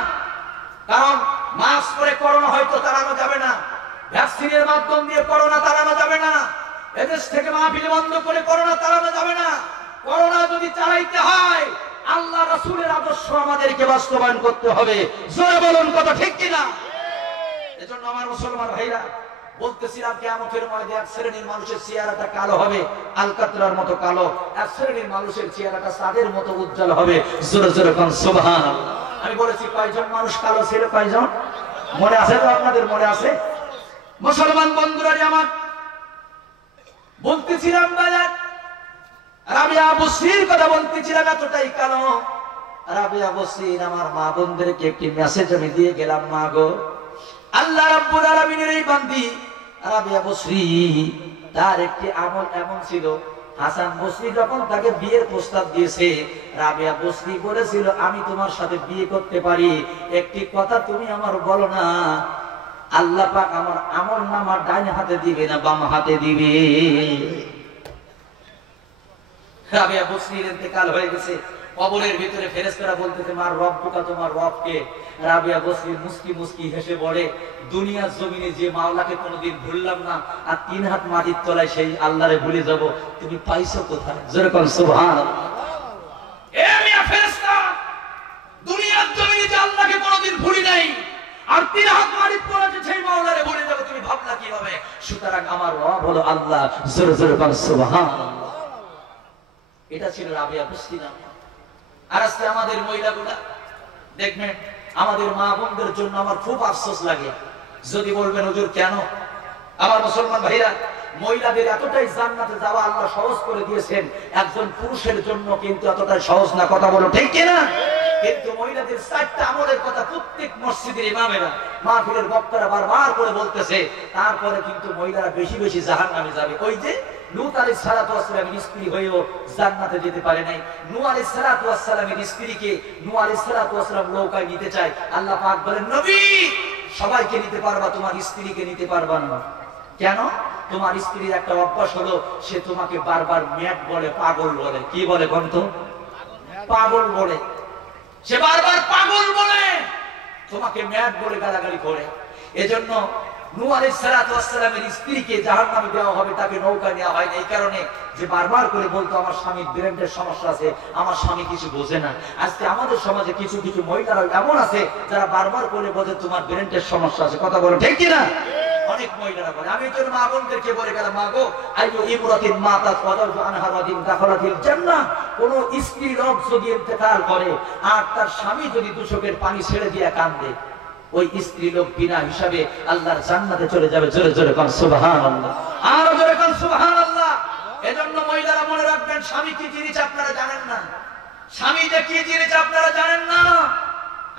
কারণ মাস্ক পরে করোনা হয়তো তাড়ানো যাবে না, ভ্যাকসিনের মাধ্যম দিয়ে করোনা তাড়ানো যাবে না, এদেশ থেকে মাহফিল বন্ধ করে করোনা তাড়ানো যাবে না। করোনা যদি চালাইতে হয়, আল্লাহ রাসূলের আদর্শ আমাদেরকে বাস্তবায়ন করতে হবে। জোরে বলুন কথা ঠিক কিনা? এজন্য আমার মুসলমান ভাইরা, বলতেছিলাম কিয়ামতের ময়দানে এক শ্রেণীর মানুষের চেহারাটা কালো হবে, আলকাতরার মতো কালো, এক শ্রেণীর মানুষের চেহারাটা চাঁদের মতো উজ্জ্বল হবে। জোরে জোরে কোন সুবহানাল্লাহ। আমি বলেছি কয়জন মানুষ কালো ছিল, কয়জন? মনে আছে তো? আপনাদের মনে আছে? মুসলমান বন্ধুরা আমার, বলতেছিলাম বাজার রাবিয়া বসরির কথা বলতেছিলাম, এতটাই কালো রাবিয়া বসরির। আমার মা বোনদেরকে একটি মেসেজ আমি দিয়ে গেলাম, মা গো, আল্লাহ রাব্বুল আলামিনের এই বান্দি রাবিয়া বসরি, তার একটি আমল এমন ছিল, হাসান বসরি যখন তাকে বিয়ের প্রস্তাব দিয়েছে, রাবিয়া বসরি বলেছিল, আমি তোমার সাথে বিয়ে করতে পারি, একটি কথা তুমি আমার বলো না, আল্লাহ পাক আমার আমলনামা ডান হাতে দিবে না বাম হাতে দিবে? রাবিয়া বসরির ইন্তেকাল হয়ে গেছে, কবরের ভিতরে ফেরেশতারা বলতেছে, মার রব্বুকা, তোমার রবকে? রাবিয়া বসরি মুস্কি মুস্কি হেসে বলে, দুনিয়ার জমিনে যে মাওলাকে কোনোদিন ভুললাম না, আর 3 হাত মাটির তলায় সেই আল্লাহরে ভুলে যাব, তুমি পাইছো কোথায়? জোরে বল সুবহানাল্লাহ। এ মিয়া ফেরেশতা, দুনিয়ার জমিনে যে আল্লাহকে কোনোদিন ভুলি নাই, আর 3 হাত মাটির তলায় সেই মাওলারে ভুলে যাব, তুমি ভাবলা কিভাবে? সুতরাং আমার রব হলো আল্লাহ। জোরে জোরে বল সুবহানাল্লাহ। এটা ছিল রাবিয়া বসরি নাম। আর আজকে আমাদের মহিলাগুলা দেখবেন, আমাদের মা বোনদের জন্য আমার খুব আফসোস লাগে। যদি বলবেন হুজুর কেন? আমার মুসলমান ভাইরা, মহিলাদের এতটাই জান্নাতে যাওয়া আল্লাহ সহজ করে দিয়েছেন, একজন পুরুষের জন্য কিন্তু এতটাই সহজ না। কথা বলো ঠিক কিনা? কিন্তু মহিলাদের 4টা আমলের কথা প্রত্যেক মসজিদের ইমামেরা, মাহফিলের বক্তারা বারবার করে বলতেছে, তারপরে কিন্তু মহিলারা বেশি বেশি জাহান্নামে যাবে। ওই যে লূত আলাইহিস সালাতু ওয়াস সালামের স্ত্রী হয়েও জান্নাতে যেতে পারে নাই, নূহ আলাইহিস সালাতু ওয়াস সালামের স্ত্রীকে নূহ আলাইহিস সালাতু ওয়াস সালাম নৌকায় নিতে চায়, আল্লাহ পাক বলেন, নবী সবাইকে নিতে পারবা, তোমার স্ত্রীকে নিতে পারবা না। কেন? তোমার স্ত্রীর একটা অভ্যাস হলো, সে তোমাকে বারবার ম্যাট বলে, পাগল বলে। কি বলে গন্ত? পাগল বলে। সে বারবার পাগল বলে, তোমাকে ম্যাট বলে গালাগালি করে। এজন্য নূহ আলাইহিস সালাতু ওয়াস সালামের স্ত্রীকে জাহান্নামে দেওয়া হবে, তাকে নৌকায় নেওয়া হয় না, এই কারণে যে বারবার করে বলতো, আমার স্বামীর ব্রেনের সমস্যা আছে, আমার স্বামী কিছু বোঝে না। আজকে আমাদের সমাজে কিছু কিছু মহিলারা এমন আছে, যারা বারবার করে বলে, তোমার ব্রেনের সমস্যা আছে। কথা বলো ঠিক কিনা? অনেক মহিলারা বলে। আমি একজন মা বোনদেরকে বলে গেলাম, মা গো, আইয়ু ইমরাতিন মাতাত ওয়াদাউ আনহা রাদিন দাখালাতিল জান্নাহ, কোন স্ত্রী লোক যদি ইন্তেকাল করে আর তার স্বামী যদি দুচোখের পানি ছেড়ে দিয়ে কাঁদে, ওই স্ত্রী লোক বিনা হিসাবে আল্লাহর জান্নাতে চলে যাবে। জোরে জোরে কোন সুবহানাল্লাহ, আর জোরে কোন সুবহানাল্লাহ। এজন্য মহিলারা মনে রাখবেন, স্বামী কি জিনিস আপনারা জানেন না, স্বামী যে কি জিনিস আপনারা জানেন না।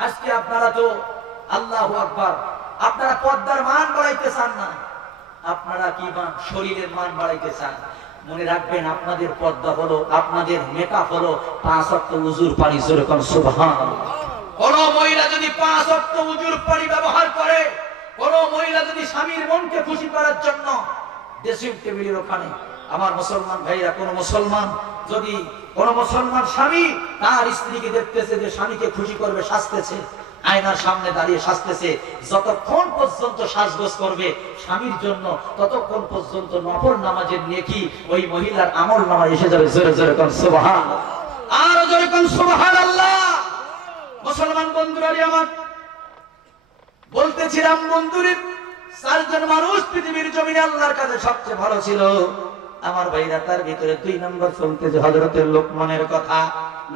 আজকে আপনারা তো আল্লাহু আকবার, আপনারা পর্দার মান বাড়াইতে চান না, আপনারা কি মান, শরীরের মান বাড়াইতে চান। মনে রাখবেন, আপনাদের পর্দা হলো, আপনাদের মেকআপ হলো 5 ওয়াক্ত ওযুর পানি। জোরে কোন সুবহানাল্লাহ। কোন মহিলা যদি 5 ওয়াক্ত ওযুর পানি ব্যবহার করে, কোন মহিলা যদি স্বামীর মনকে খুশি করার জন্য ড্রেসিং টেবিলের ওখানে, আমার মুসলমান ভাইরা, কোন মুসলমান যদি, কোন মুসলমান স্বামী তার স্ত্রীকে দেখতেছে যে স্বামীকে খুশি করবে, সাজতেছে, আয়নার সামনে দাঁড়িয়ে সাজতেছে, যতক্ষণ পর্যন্ত সাজগোজ করবে স্বামীর জন্য, ততক্ষণ পর্যন্ত নফল নামাজের নেকি ওই মহিলার আমল নামায় এসে যাবে। জোরে জোরে কোন সুবহানাল্লাহ, আর জোরে কোন সুবহানাল্লাহ। মুসলমান বন্ধুরা আমার, বলতেছিলাম বন্ধুরে, 4 জন মানুষ পৃথিবীর জমিনে আল্লাহর কাছে সবচেয়ে ভালো ছিল। আমার ভাইরা, তার ভিতরে 2 নম্বর চলতেছে হযরত লোকমানের কথা।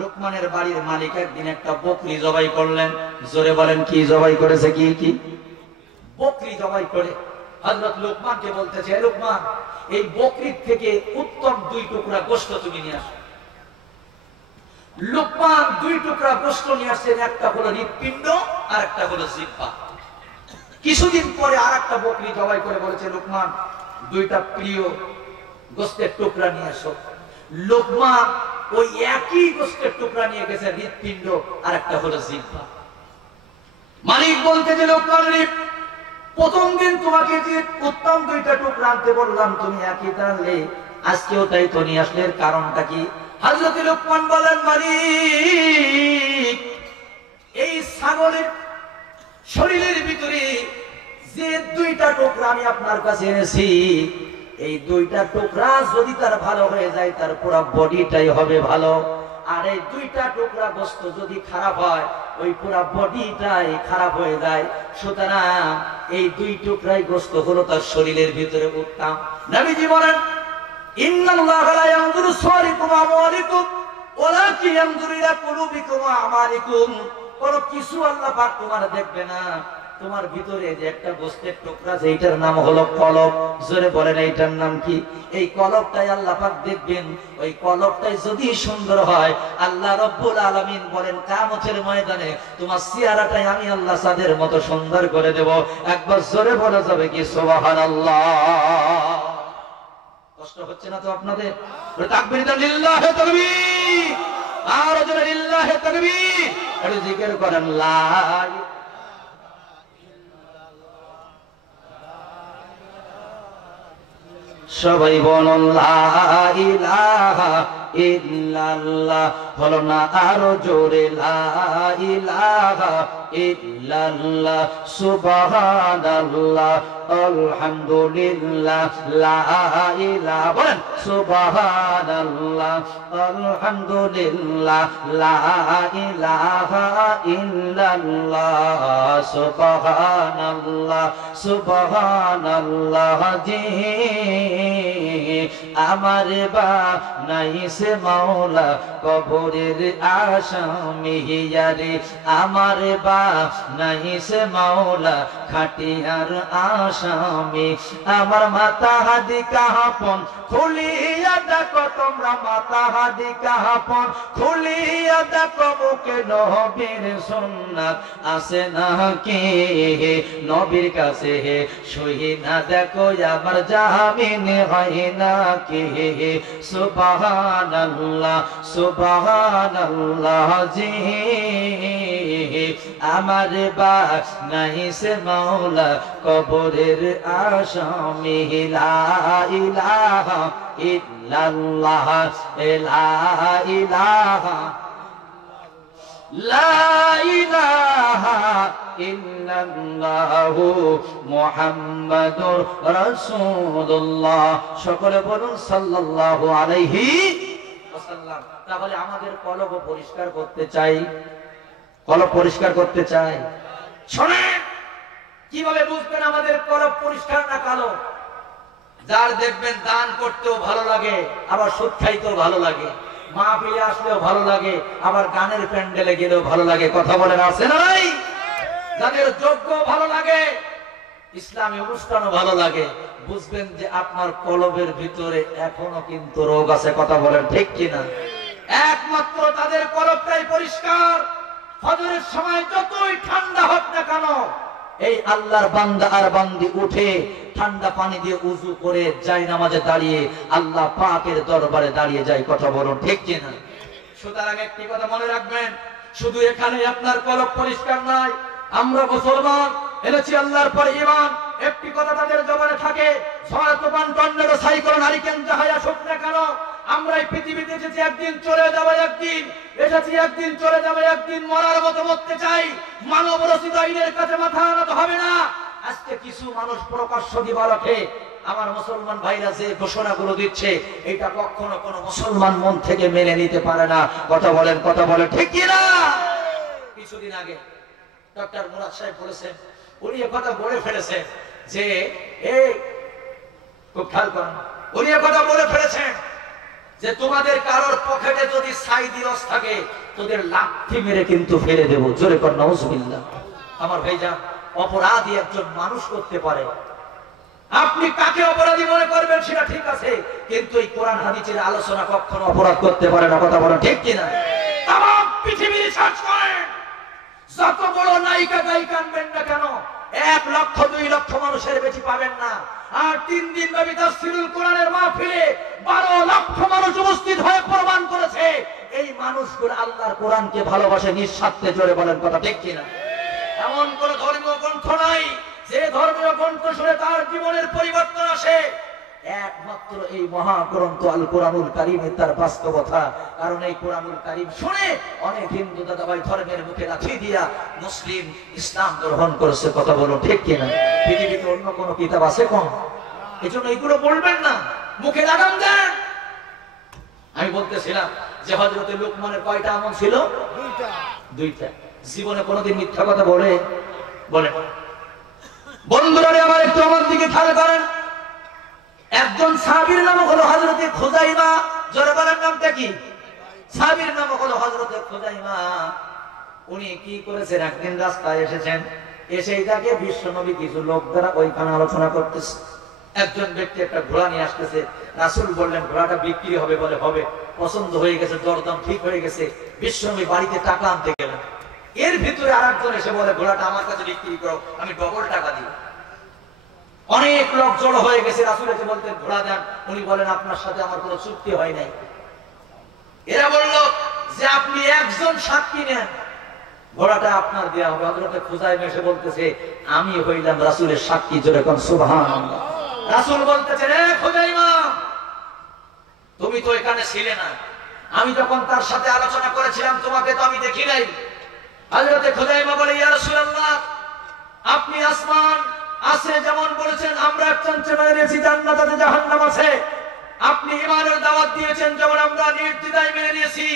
লোকমানের বাড়ির মালিক একদিন একটা বকরি জবাই করলেন। জোরে বলেন, কি জবাই করেছে? কি কি বকরি জবাই করে হযরত লোকমানকে বলতেছে, হে লোকমান, এই বকরির থেকে উত্তম 2 টুকরা গোশত তুমি নিয়ে আসো। লোকমান 2 টুকরা গোশত নিয়ে আসছেন, একটা হলো হৃৎপিণ্ড আর একটা হলো জিহ্বা। কিছুদিন পরে আরেকটা বকরি জবাই করে বলেছে, লোকমান, 2টা প্রিয় গোশতের টুকরা নিয়ে আসো। লোকমান ওই একই গোশতের টুকরা নিয়ে গেছে, হৃৎপিণ্ড আর একটা হলো জিহ্বা। মালিক বলতে যে, লোকমান, প্রথম দিন তোমাকে যে উত্তম 2টা টুকরা আনতে বললাম, তুমি একই আনলে, আজকেও তাই তো নিয়ে আসলে, এর কারণটা কি? হযরত লোকমান বলেন, মালিক, এই ছাগলের শরীরের ভিতরে যে 2টা টুকরা আমি আপনার কাছে এনেছি, এই 2টা টুকরা যদি তার ভালো হয়ে যায়, তার পুরো বডিটাই হবে ভালো। আর এই 2টা টুকরা গোশত যদি খারাপ হয়, ওই পুরো বডিটাই খারাপ হয়ে যায়। সুতরাং এই 2 টুকরাই গোশত হলো তার শরীরের ভিতরে উত্তম। নবীজি বলেন, ইন্নাল্লাহা লা ইয়ানজুরু সুওয়ারিকুম ওয়া আমওয়ালিকুম ওয়ালাকিন ইয়ানজুরু ইলা কুলুবিকুম ওয়া আমালিকুম। কোন কিছু আল্লাহ পাক তোমার দেখবে না, তোমার ভিতরে যে একটা গোশতের টুকরা, যেটার নাম হলো কলব। জোরে বলেন, এইটার নাম কি? এই কলবটাই আল্লাহ পাক দেখবেন। ওই কলবটাই যদি সুন্দর হয়, আল্লাহ রাব্বুল আলামিন বলেন, কিয়ামতের ময়দানে তোমার চেহারাটাই আমি আল্লাহ চাঁদের মতো সুন্দর করে দেব। একবার জোরে বলা যাবে কি সুবহানাল্লাহ? কষ্ট হচ্ছে না তো আপনাদের? তাকবীর দাও, লিল্লাহি তাকবীর, আর জোরে লিল্লাহি তাকবীর। একটু জিকির করেন, লা সবাই বলুন, লা ইলাহা ইল্লাল্লাহ। হলো না আরো জোরে, লা ইলাহা ইল্লাল্লাহ, সুবহানাল্লাহ, আলহামদুলিল্লাহ, লা ইলাহা, বলেন সুবহানাল্লাহ, আলহামদুলিল্লাহ, লা ইলাহা ইল্লাল্লাহ, সুবহানাল্লাহ, সুবহানাল্লাহ। জি আমার বা নাইসে মাওলা কবরের আসামি রে, আমার বা নাইসে মাওলা খাটিয়ার আসামি। আমার মাথা হাদি কাহাপন খুলিয়া দেখো, তোমরা মাথা হাদি কাহাপন খুলিয়া দেখো, মুখে নবীর সুন্নাত আছে নাকি? নবীর কাছে সহি না দেখো, আমার জামিন হয় নাকি? সুবহানাল্লাহ, সুবহানাল্লাহ। জি আমার বা নাইসে মাওলা কবরের আসামি, লা ইলাহা ইল্লাল্লাহ, লা ইলাহা, লা ইলাহা ইল্লাল্লাহু মুহাম্মাদুর রাসূলুল্লাহ। সকলে বলুন সাল্লাল্লাহু আলাইহি ওয়াসাল্লাম। তাহলে আমাদের কলব পরিষ্কার করতে চাই, কলব পরিষ্কার করতে চাই। শুনেন, কিভাবে বুঝবেন আমাদের কলব পরিষ্কার না কালো? যার দেখবেন দান করতেও ভালো লাগে, আবার সুদ খাইতেও ভালো লাগে, মাহফিলে আসলেও ভালো লাগে, আবার গানের প্যান্ডেলে গেলেও ভালো লাগে। কথা বলেন আছে না নাই? যাদের যোগ্য ভালো লাগে, ইসলামী অনুষ্ঠানও ভালো লাগে, বুঝবেন যে আপনার কলবের ভিতরে এখনো কিন্তু রোগ আছে। কথা বলেন ঠিক কিনা? একমাত্র তাদের কলবটাই পরিষ্কার। ফজরের সময় যতই ঠান্ডা হোক না কেন, এই আল্লাহর বান্দা আর বান্দি উঠে ঠান্ডা পানি দিয়ে উযু করে যায় নামাজে দাঁড়িয়ে আল্লাহ পাকের দরবারে দাঁড়িয়ে যায়। কথা বলুন ঠিক কিনা? সুতরাং একটি কথা মনে রাখবেন, শুধু এখানে আপনার কলব পরিষ্কার নয়, আমরা মুসলমান এনেছি আল্লাহর পরে ঈমান। একটি কথা তাদের জবানে থাকে, ঝড় তুফান টর্নেডো সাইক্লোন হারিকেন যাহাই আসুক না কেন, আমরা এই পৃথিবীতে এসেছি একদিন চলে যাবো, একদিন এসেছি একদিন চলে যাবো, একদিন মরার মতো মরতে চাই। মানব রচিত আইনের কাছে মাথা আনাতে হবে না। আজকে কিছু মানুষ প্রকাশ্য দিবালকে আমার মুসলমান ভাইরা যে ঘোষণাগুলো দিচ্ছে, এটা কখনো কোনো মুসলমান মন থেকে মেনে নিতে পারে না। কথা বলেন, কথা বলেন ঠিক কি না? কিছুদিন আগে ডক্টর মুরাদ সাহেব বলেছেন, উনি কথা বলে ফেলেছেন যে এই খুব খেয়াল করেন, উনি কথা বলে ফেলেছেন যে তোমাদের কারোর পকেটে যদি সাইদিরস থাকে তোদের লাথি মেরে কিন্তু ফেলে দেব। জোরে কর নাউজুবিল্লাহ। আমার ভাইজান, অপরাধী একজন মানুষ করতে পারে, আপনি কাকে অপরাধী মনে করবেন সেটা ঠিক আছে, কিন্তু এই কোরআন হাদিসের আলোচনা কখনো অপরাধ করতে পারে না। কথা বলেন ঠিক কিনা? তাম পৃথিবী রিসার্চ করেন, যত বড় নায়িকা গায়িকা আনবেন না কেন, 1 লক্ষ 2 লক্ষ মানুষের বেশি পাবেন না। আর 3 দিন ব্যাপী তাফসীরুল কোরআনের মাহফিলে 12 লক্ষ মানুষ উপস্থিত হয়ে প্রমাণ করেছে এই মানুষগুলো আল্লাহর কোরআনকে ভালোবাসে নিঃস্বার্থে। জোরে বলেন কথা ঠিক কিনা? এমন কোন ধর্মীয় গ্রন্থ নাই যে ধর্মীয় গ্রন্থ শুনে তার জীবনের পরিবর্তন আসে। একমাত্র এই মহাগ্রন্থ আল কোরআনুল কারীমের তার বাস্তবতা। কারণ এই কোরআনুল কারীম শুনে অনেক হিন্দু দাদাভাই ধর্মের মুখে লাথি দিয়া মুসলিম ইসলাম গ্রহণ করেছে। কথা বলো ঠিক কিনা? পৃথিবীতে অন্য কোন কিতাব আছে কোন? এজন্য এইগুলো বলবেন না, মুখে লাগাম দেন। আমি বলতেছিলাম যে হযরতে লুকমানের কয়টা আমল ছিল? দুইটা। জীবনে কোনোদিন মিথ্যা কথা বলে? বন্ধুরা আমার একটু আমার দিকে খেয়াল করেন। একজন সাহাবীর নাম হলো হযরতে খুযাইমা। জোরে বলেন নামটা কি? সাহাবীর নাম হলো হযরতে খুযাইমা। উনি কি করেছেন, একদিন রাস্তায় এসেছেন, এসেই তাকে বিশ্বনবী কিছু লোক দ্বারা ওইখানে আলোচনা করতেছে। একজন ব্যক্তি একটা ঘোড়া নিয়ে আসতেছে, রাসূল বললেন ঘোড়াটা বিক্রি হবে, বলে হবে। পছন্দ হয়ে গেছে, দরদাম ঠিক হয়ে গেছে, বিশ্বনবী বাড়িতে টাকা আনতে গেলেন। এর ভিতরে আরেকজন এসে বলে ঘোড়াটা আমার কাছে বিক্রি করো, আমি ডবল টাকা দিব। অনেক লোক জড়ো হয়ে গেছে, রাসূল এসে বলতেন ঘোড়া দেন, উনি বলেন আপনার সাথে আমার কোনো চুক্তি হয় নাই। এরা বলল যে আপনি একজন সাক্ষী নেন, ঘোড়াটা আপনার দেয়া হবে। হযরতে খুযাইমা এসে বলতেছে আমি হইলাম রাসূলের সাক্ষী। জোরে কোন সুবহানাল্লাহ। রাসূল বলতেছেন এ খুযাইমা, তুমি তো এখানে ছিলে না, আমি যখন তার সাথে আলোচনা করেছিলাম তোমাকে তো আমি দেখি নাই। হযরতে খুযাইমা বলে ইয়া রাসূলুল্লাহ, আপনি আসমান আছে যেমন বলেছেন, আমরা একজন চেয়ে নিয়েছি জান্নাত আছে জাহান্নাম আছে। আপনি ঈমানের দাওয়াত দিয়েছেন যেমন আমরা নির্দ্বিধায় মেনে নিয়েছি।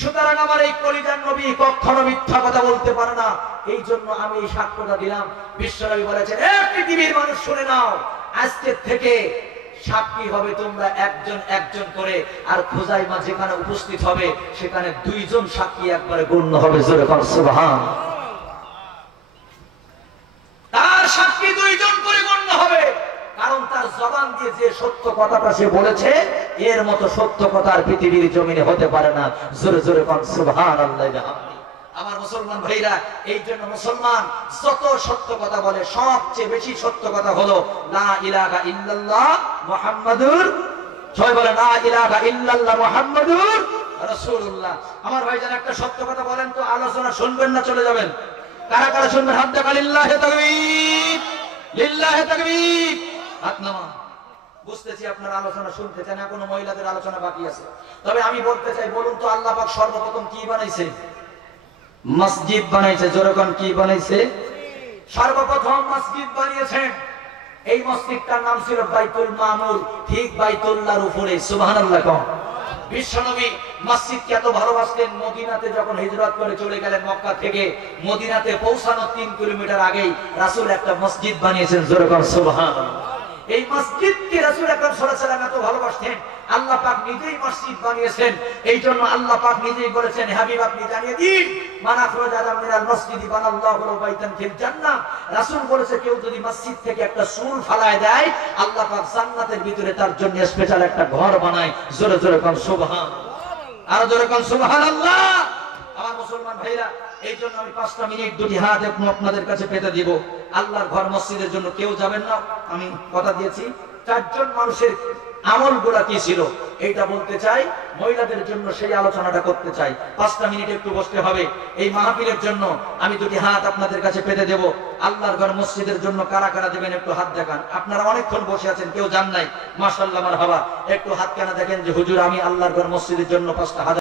সুতরাং আমার এই কলিজার নবী কখনো মিথ্যা কথা বলতে পারে না, এই জন্য আমি এই সাক্ষ্যটা দিলাম। বিশ্বনবী বলেছেন এ পৃথিবীর মানুষ শুনে নাও, আজকে থেকে সাক্ষী হবে তোমরা একজন একজন করে, আর খুযাইমা যেখানে উপস্থিত হবে সেখানে 2 জন সাক্ষী একবারে গণ্য হবে। জোরে বল সুবহানাল্লাহ। তার সাক্ষী 2 জন করে গণ্য হবে, কারণ তার জবান দিয়ে যে সত্য কথাটা সে বলেছে এর মতো সত্য কথা আর পৃথিবীর জমিনে হতে পারে না। জোরে জোরে বল সুবহানাল্লাহ। আমার মুসলমান ভাইরা, এই জন্য মুসলমান যত সত্য কথা বলে সবচেয়ে বেশি সত্য কথা হলো লা ইলাহা ইল্লাল্লাহ মুহাম্মাদুর, সবাই বলে লা ইলাহা ইল্লাল্লাহ মুহাম্মাদুর রাসূলুল্লাহ। আমার ভাইজান একটা সত্য কথা বলেন তো, আলোচনা শুনবেন না চলে যাবেন? কারা কারা শুনবেন? হাত দেখা। লিল্লাহি তাকবীর, লিল্লাহি তাকবীর। হাত নামান। বুঝতেছি আপনারা আলোচনা শুনতে চান, এখনো মহিলাদের আলোচনা বাকি আছে। তবে আমি বলতে চাই, বলুন তো আল্লাহ পাক সর্বপ্রথম কি বানাইছে? মসজিদ বানাইছে। জোরে কোন কি বানাইছে? সর্বপ্রথম মসজিদ বানিয়েছেন। এই মসজিদটার নাম ছিল বাইতুল মামুর, ঠিক বাইতুল্লাহর উপরে। সুবহানাল্লাহ। বিশ্বনবী মসজিদকে এত ভালোবাসতেন, মদিনাতে যখন হিজরত করে চলে গেলেন মক্কা থেকে, মদিনাতে পৌঁছানোর 3 কিলোমিটার আগেই রাসূল একটা মসজিদ বানিয়েছেন। জোরে বলেন সুবহানাল্লাহ। এই মসজিদকে রাসূল আকরাম সাল্লাল্লাহু আলাইহি ওয়াসাল্লাম এত ভালোবাসতেন, আল্লাহ পাক নিজেই মসজিদ বানিয়েছেন। এই জন্য আল্লাহ পাক নিজেই বলেছেন, হাবিব আপনি জানিয়ে দিন, মান আখরাজা মিনাল মসজিদি বানাল্লাহু লাহু বাইতান ফিল জান্নাহ। রাসূল বলেছে কেউ যদি মসজিদ থেকে একটা চুল ফালায় দেয়, আল্লাহ পাক জান্নাতের ভিতরে তার জন্য স্পেশাল একটা ঘর বানায়। জোরে জোরে কোন সুবহান, আর জোরে কোন সুবহানাল্লাহ। আমার মুসলমান ভাইরা, এই জন্য আমি 5টা মিনিট 2টি হাত আপনাদের কাছে পেতে দিব। আল্লাহর ঘর মসজিদের জন্য কেউ যাবেন না, আমি কথা দিয়েছি। 4 জন মানুষের আমলগুলো কি ছিল এইটা বলতে চাই, মহিলাদের জন্য সেই আলোচনাটা করতে চাই। 5টা মিনিট একটু বসতে হবে। এই মাহফিলের জন্য আমি 2টি হাত আপনাদের কাছে পেতে দেব। আল্লাহর ঘর মসজিদের জন্য কারা কারা দেবেন একটু হাত দেখান। আপনারা অনেকক্ষণ বসে আছেন, কেউ যান নাই, মাশাআল্লাহ মারহাবা। একটু হাত কেন দেখেন যে হুজুর আমি আল্লাহর ঘর মসজিদের জন্য 5টা হাত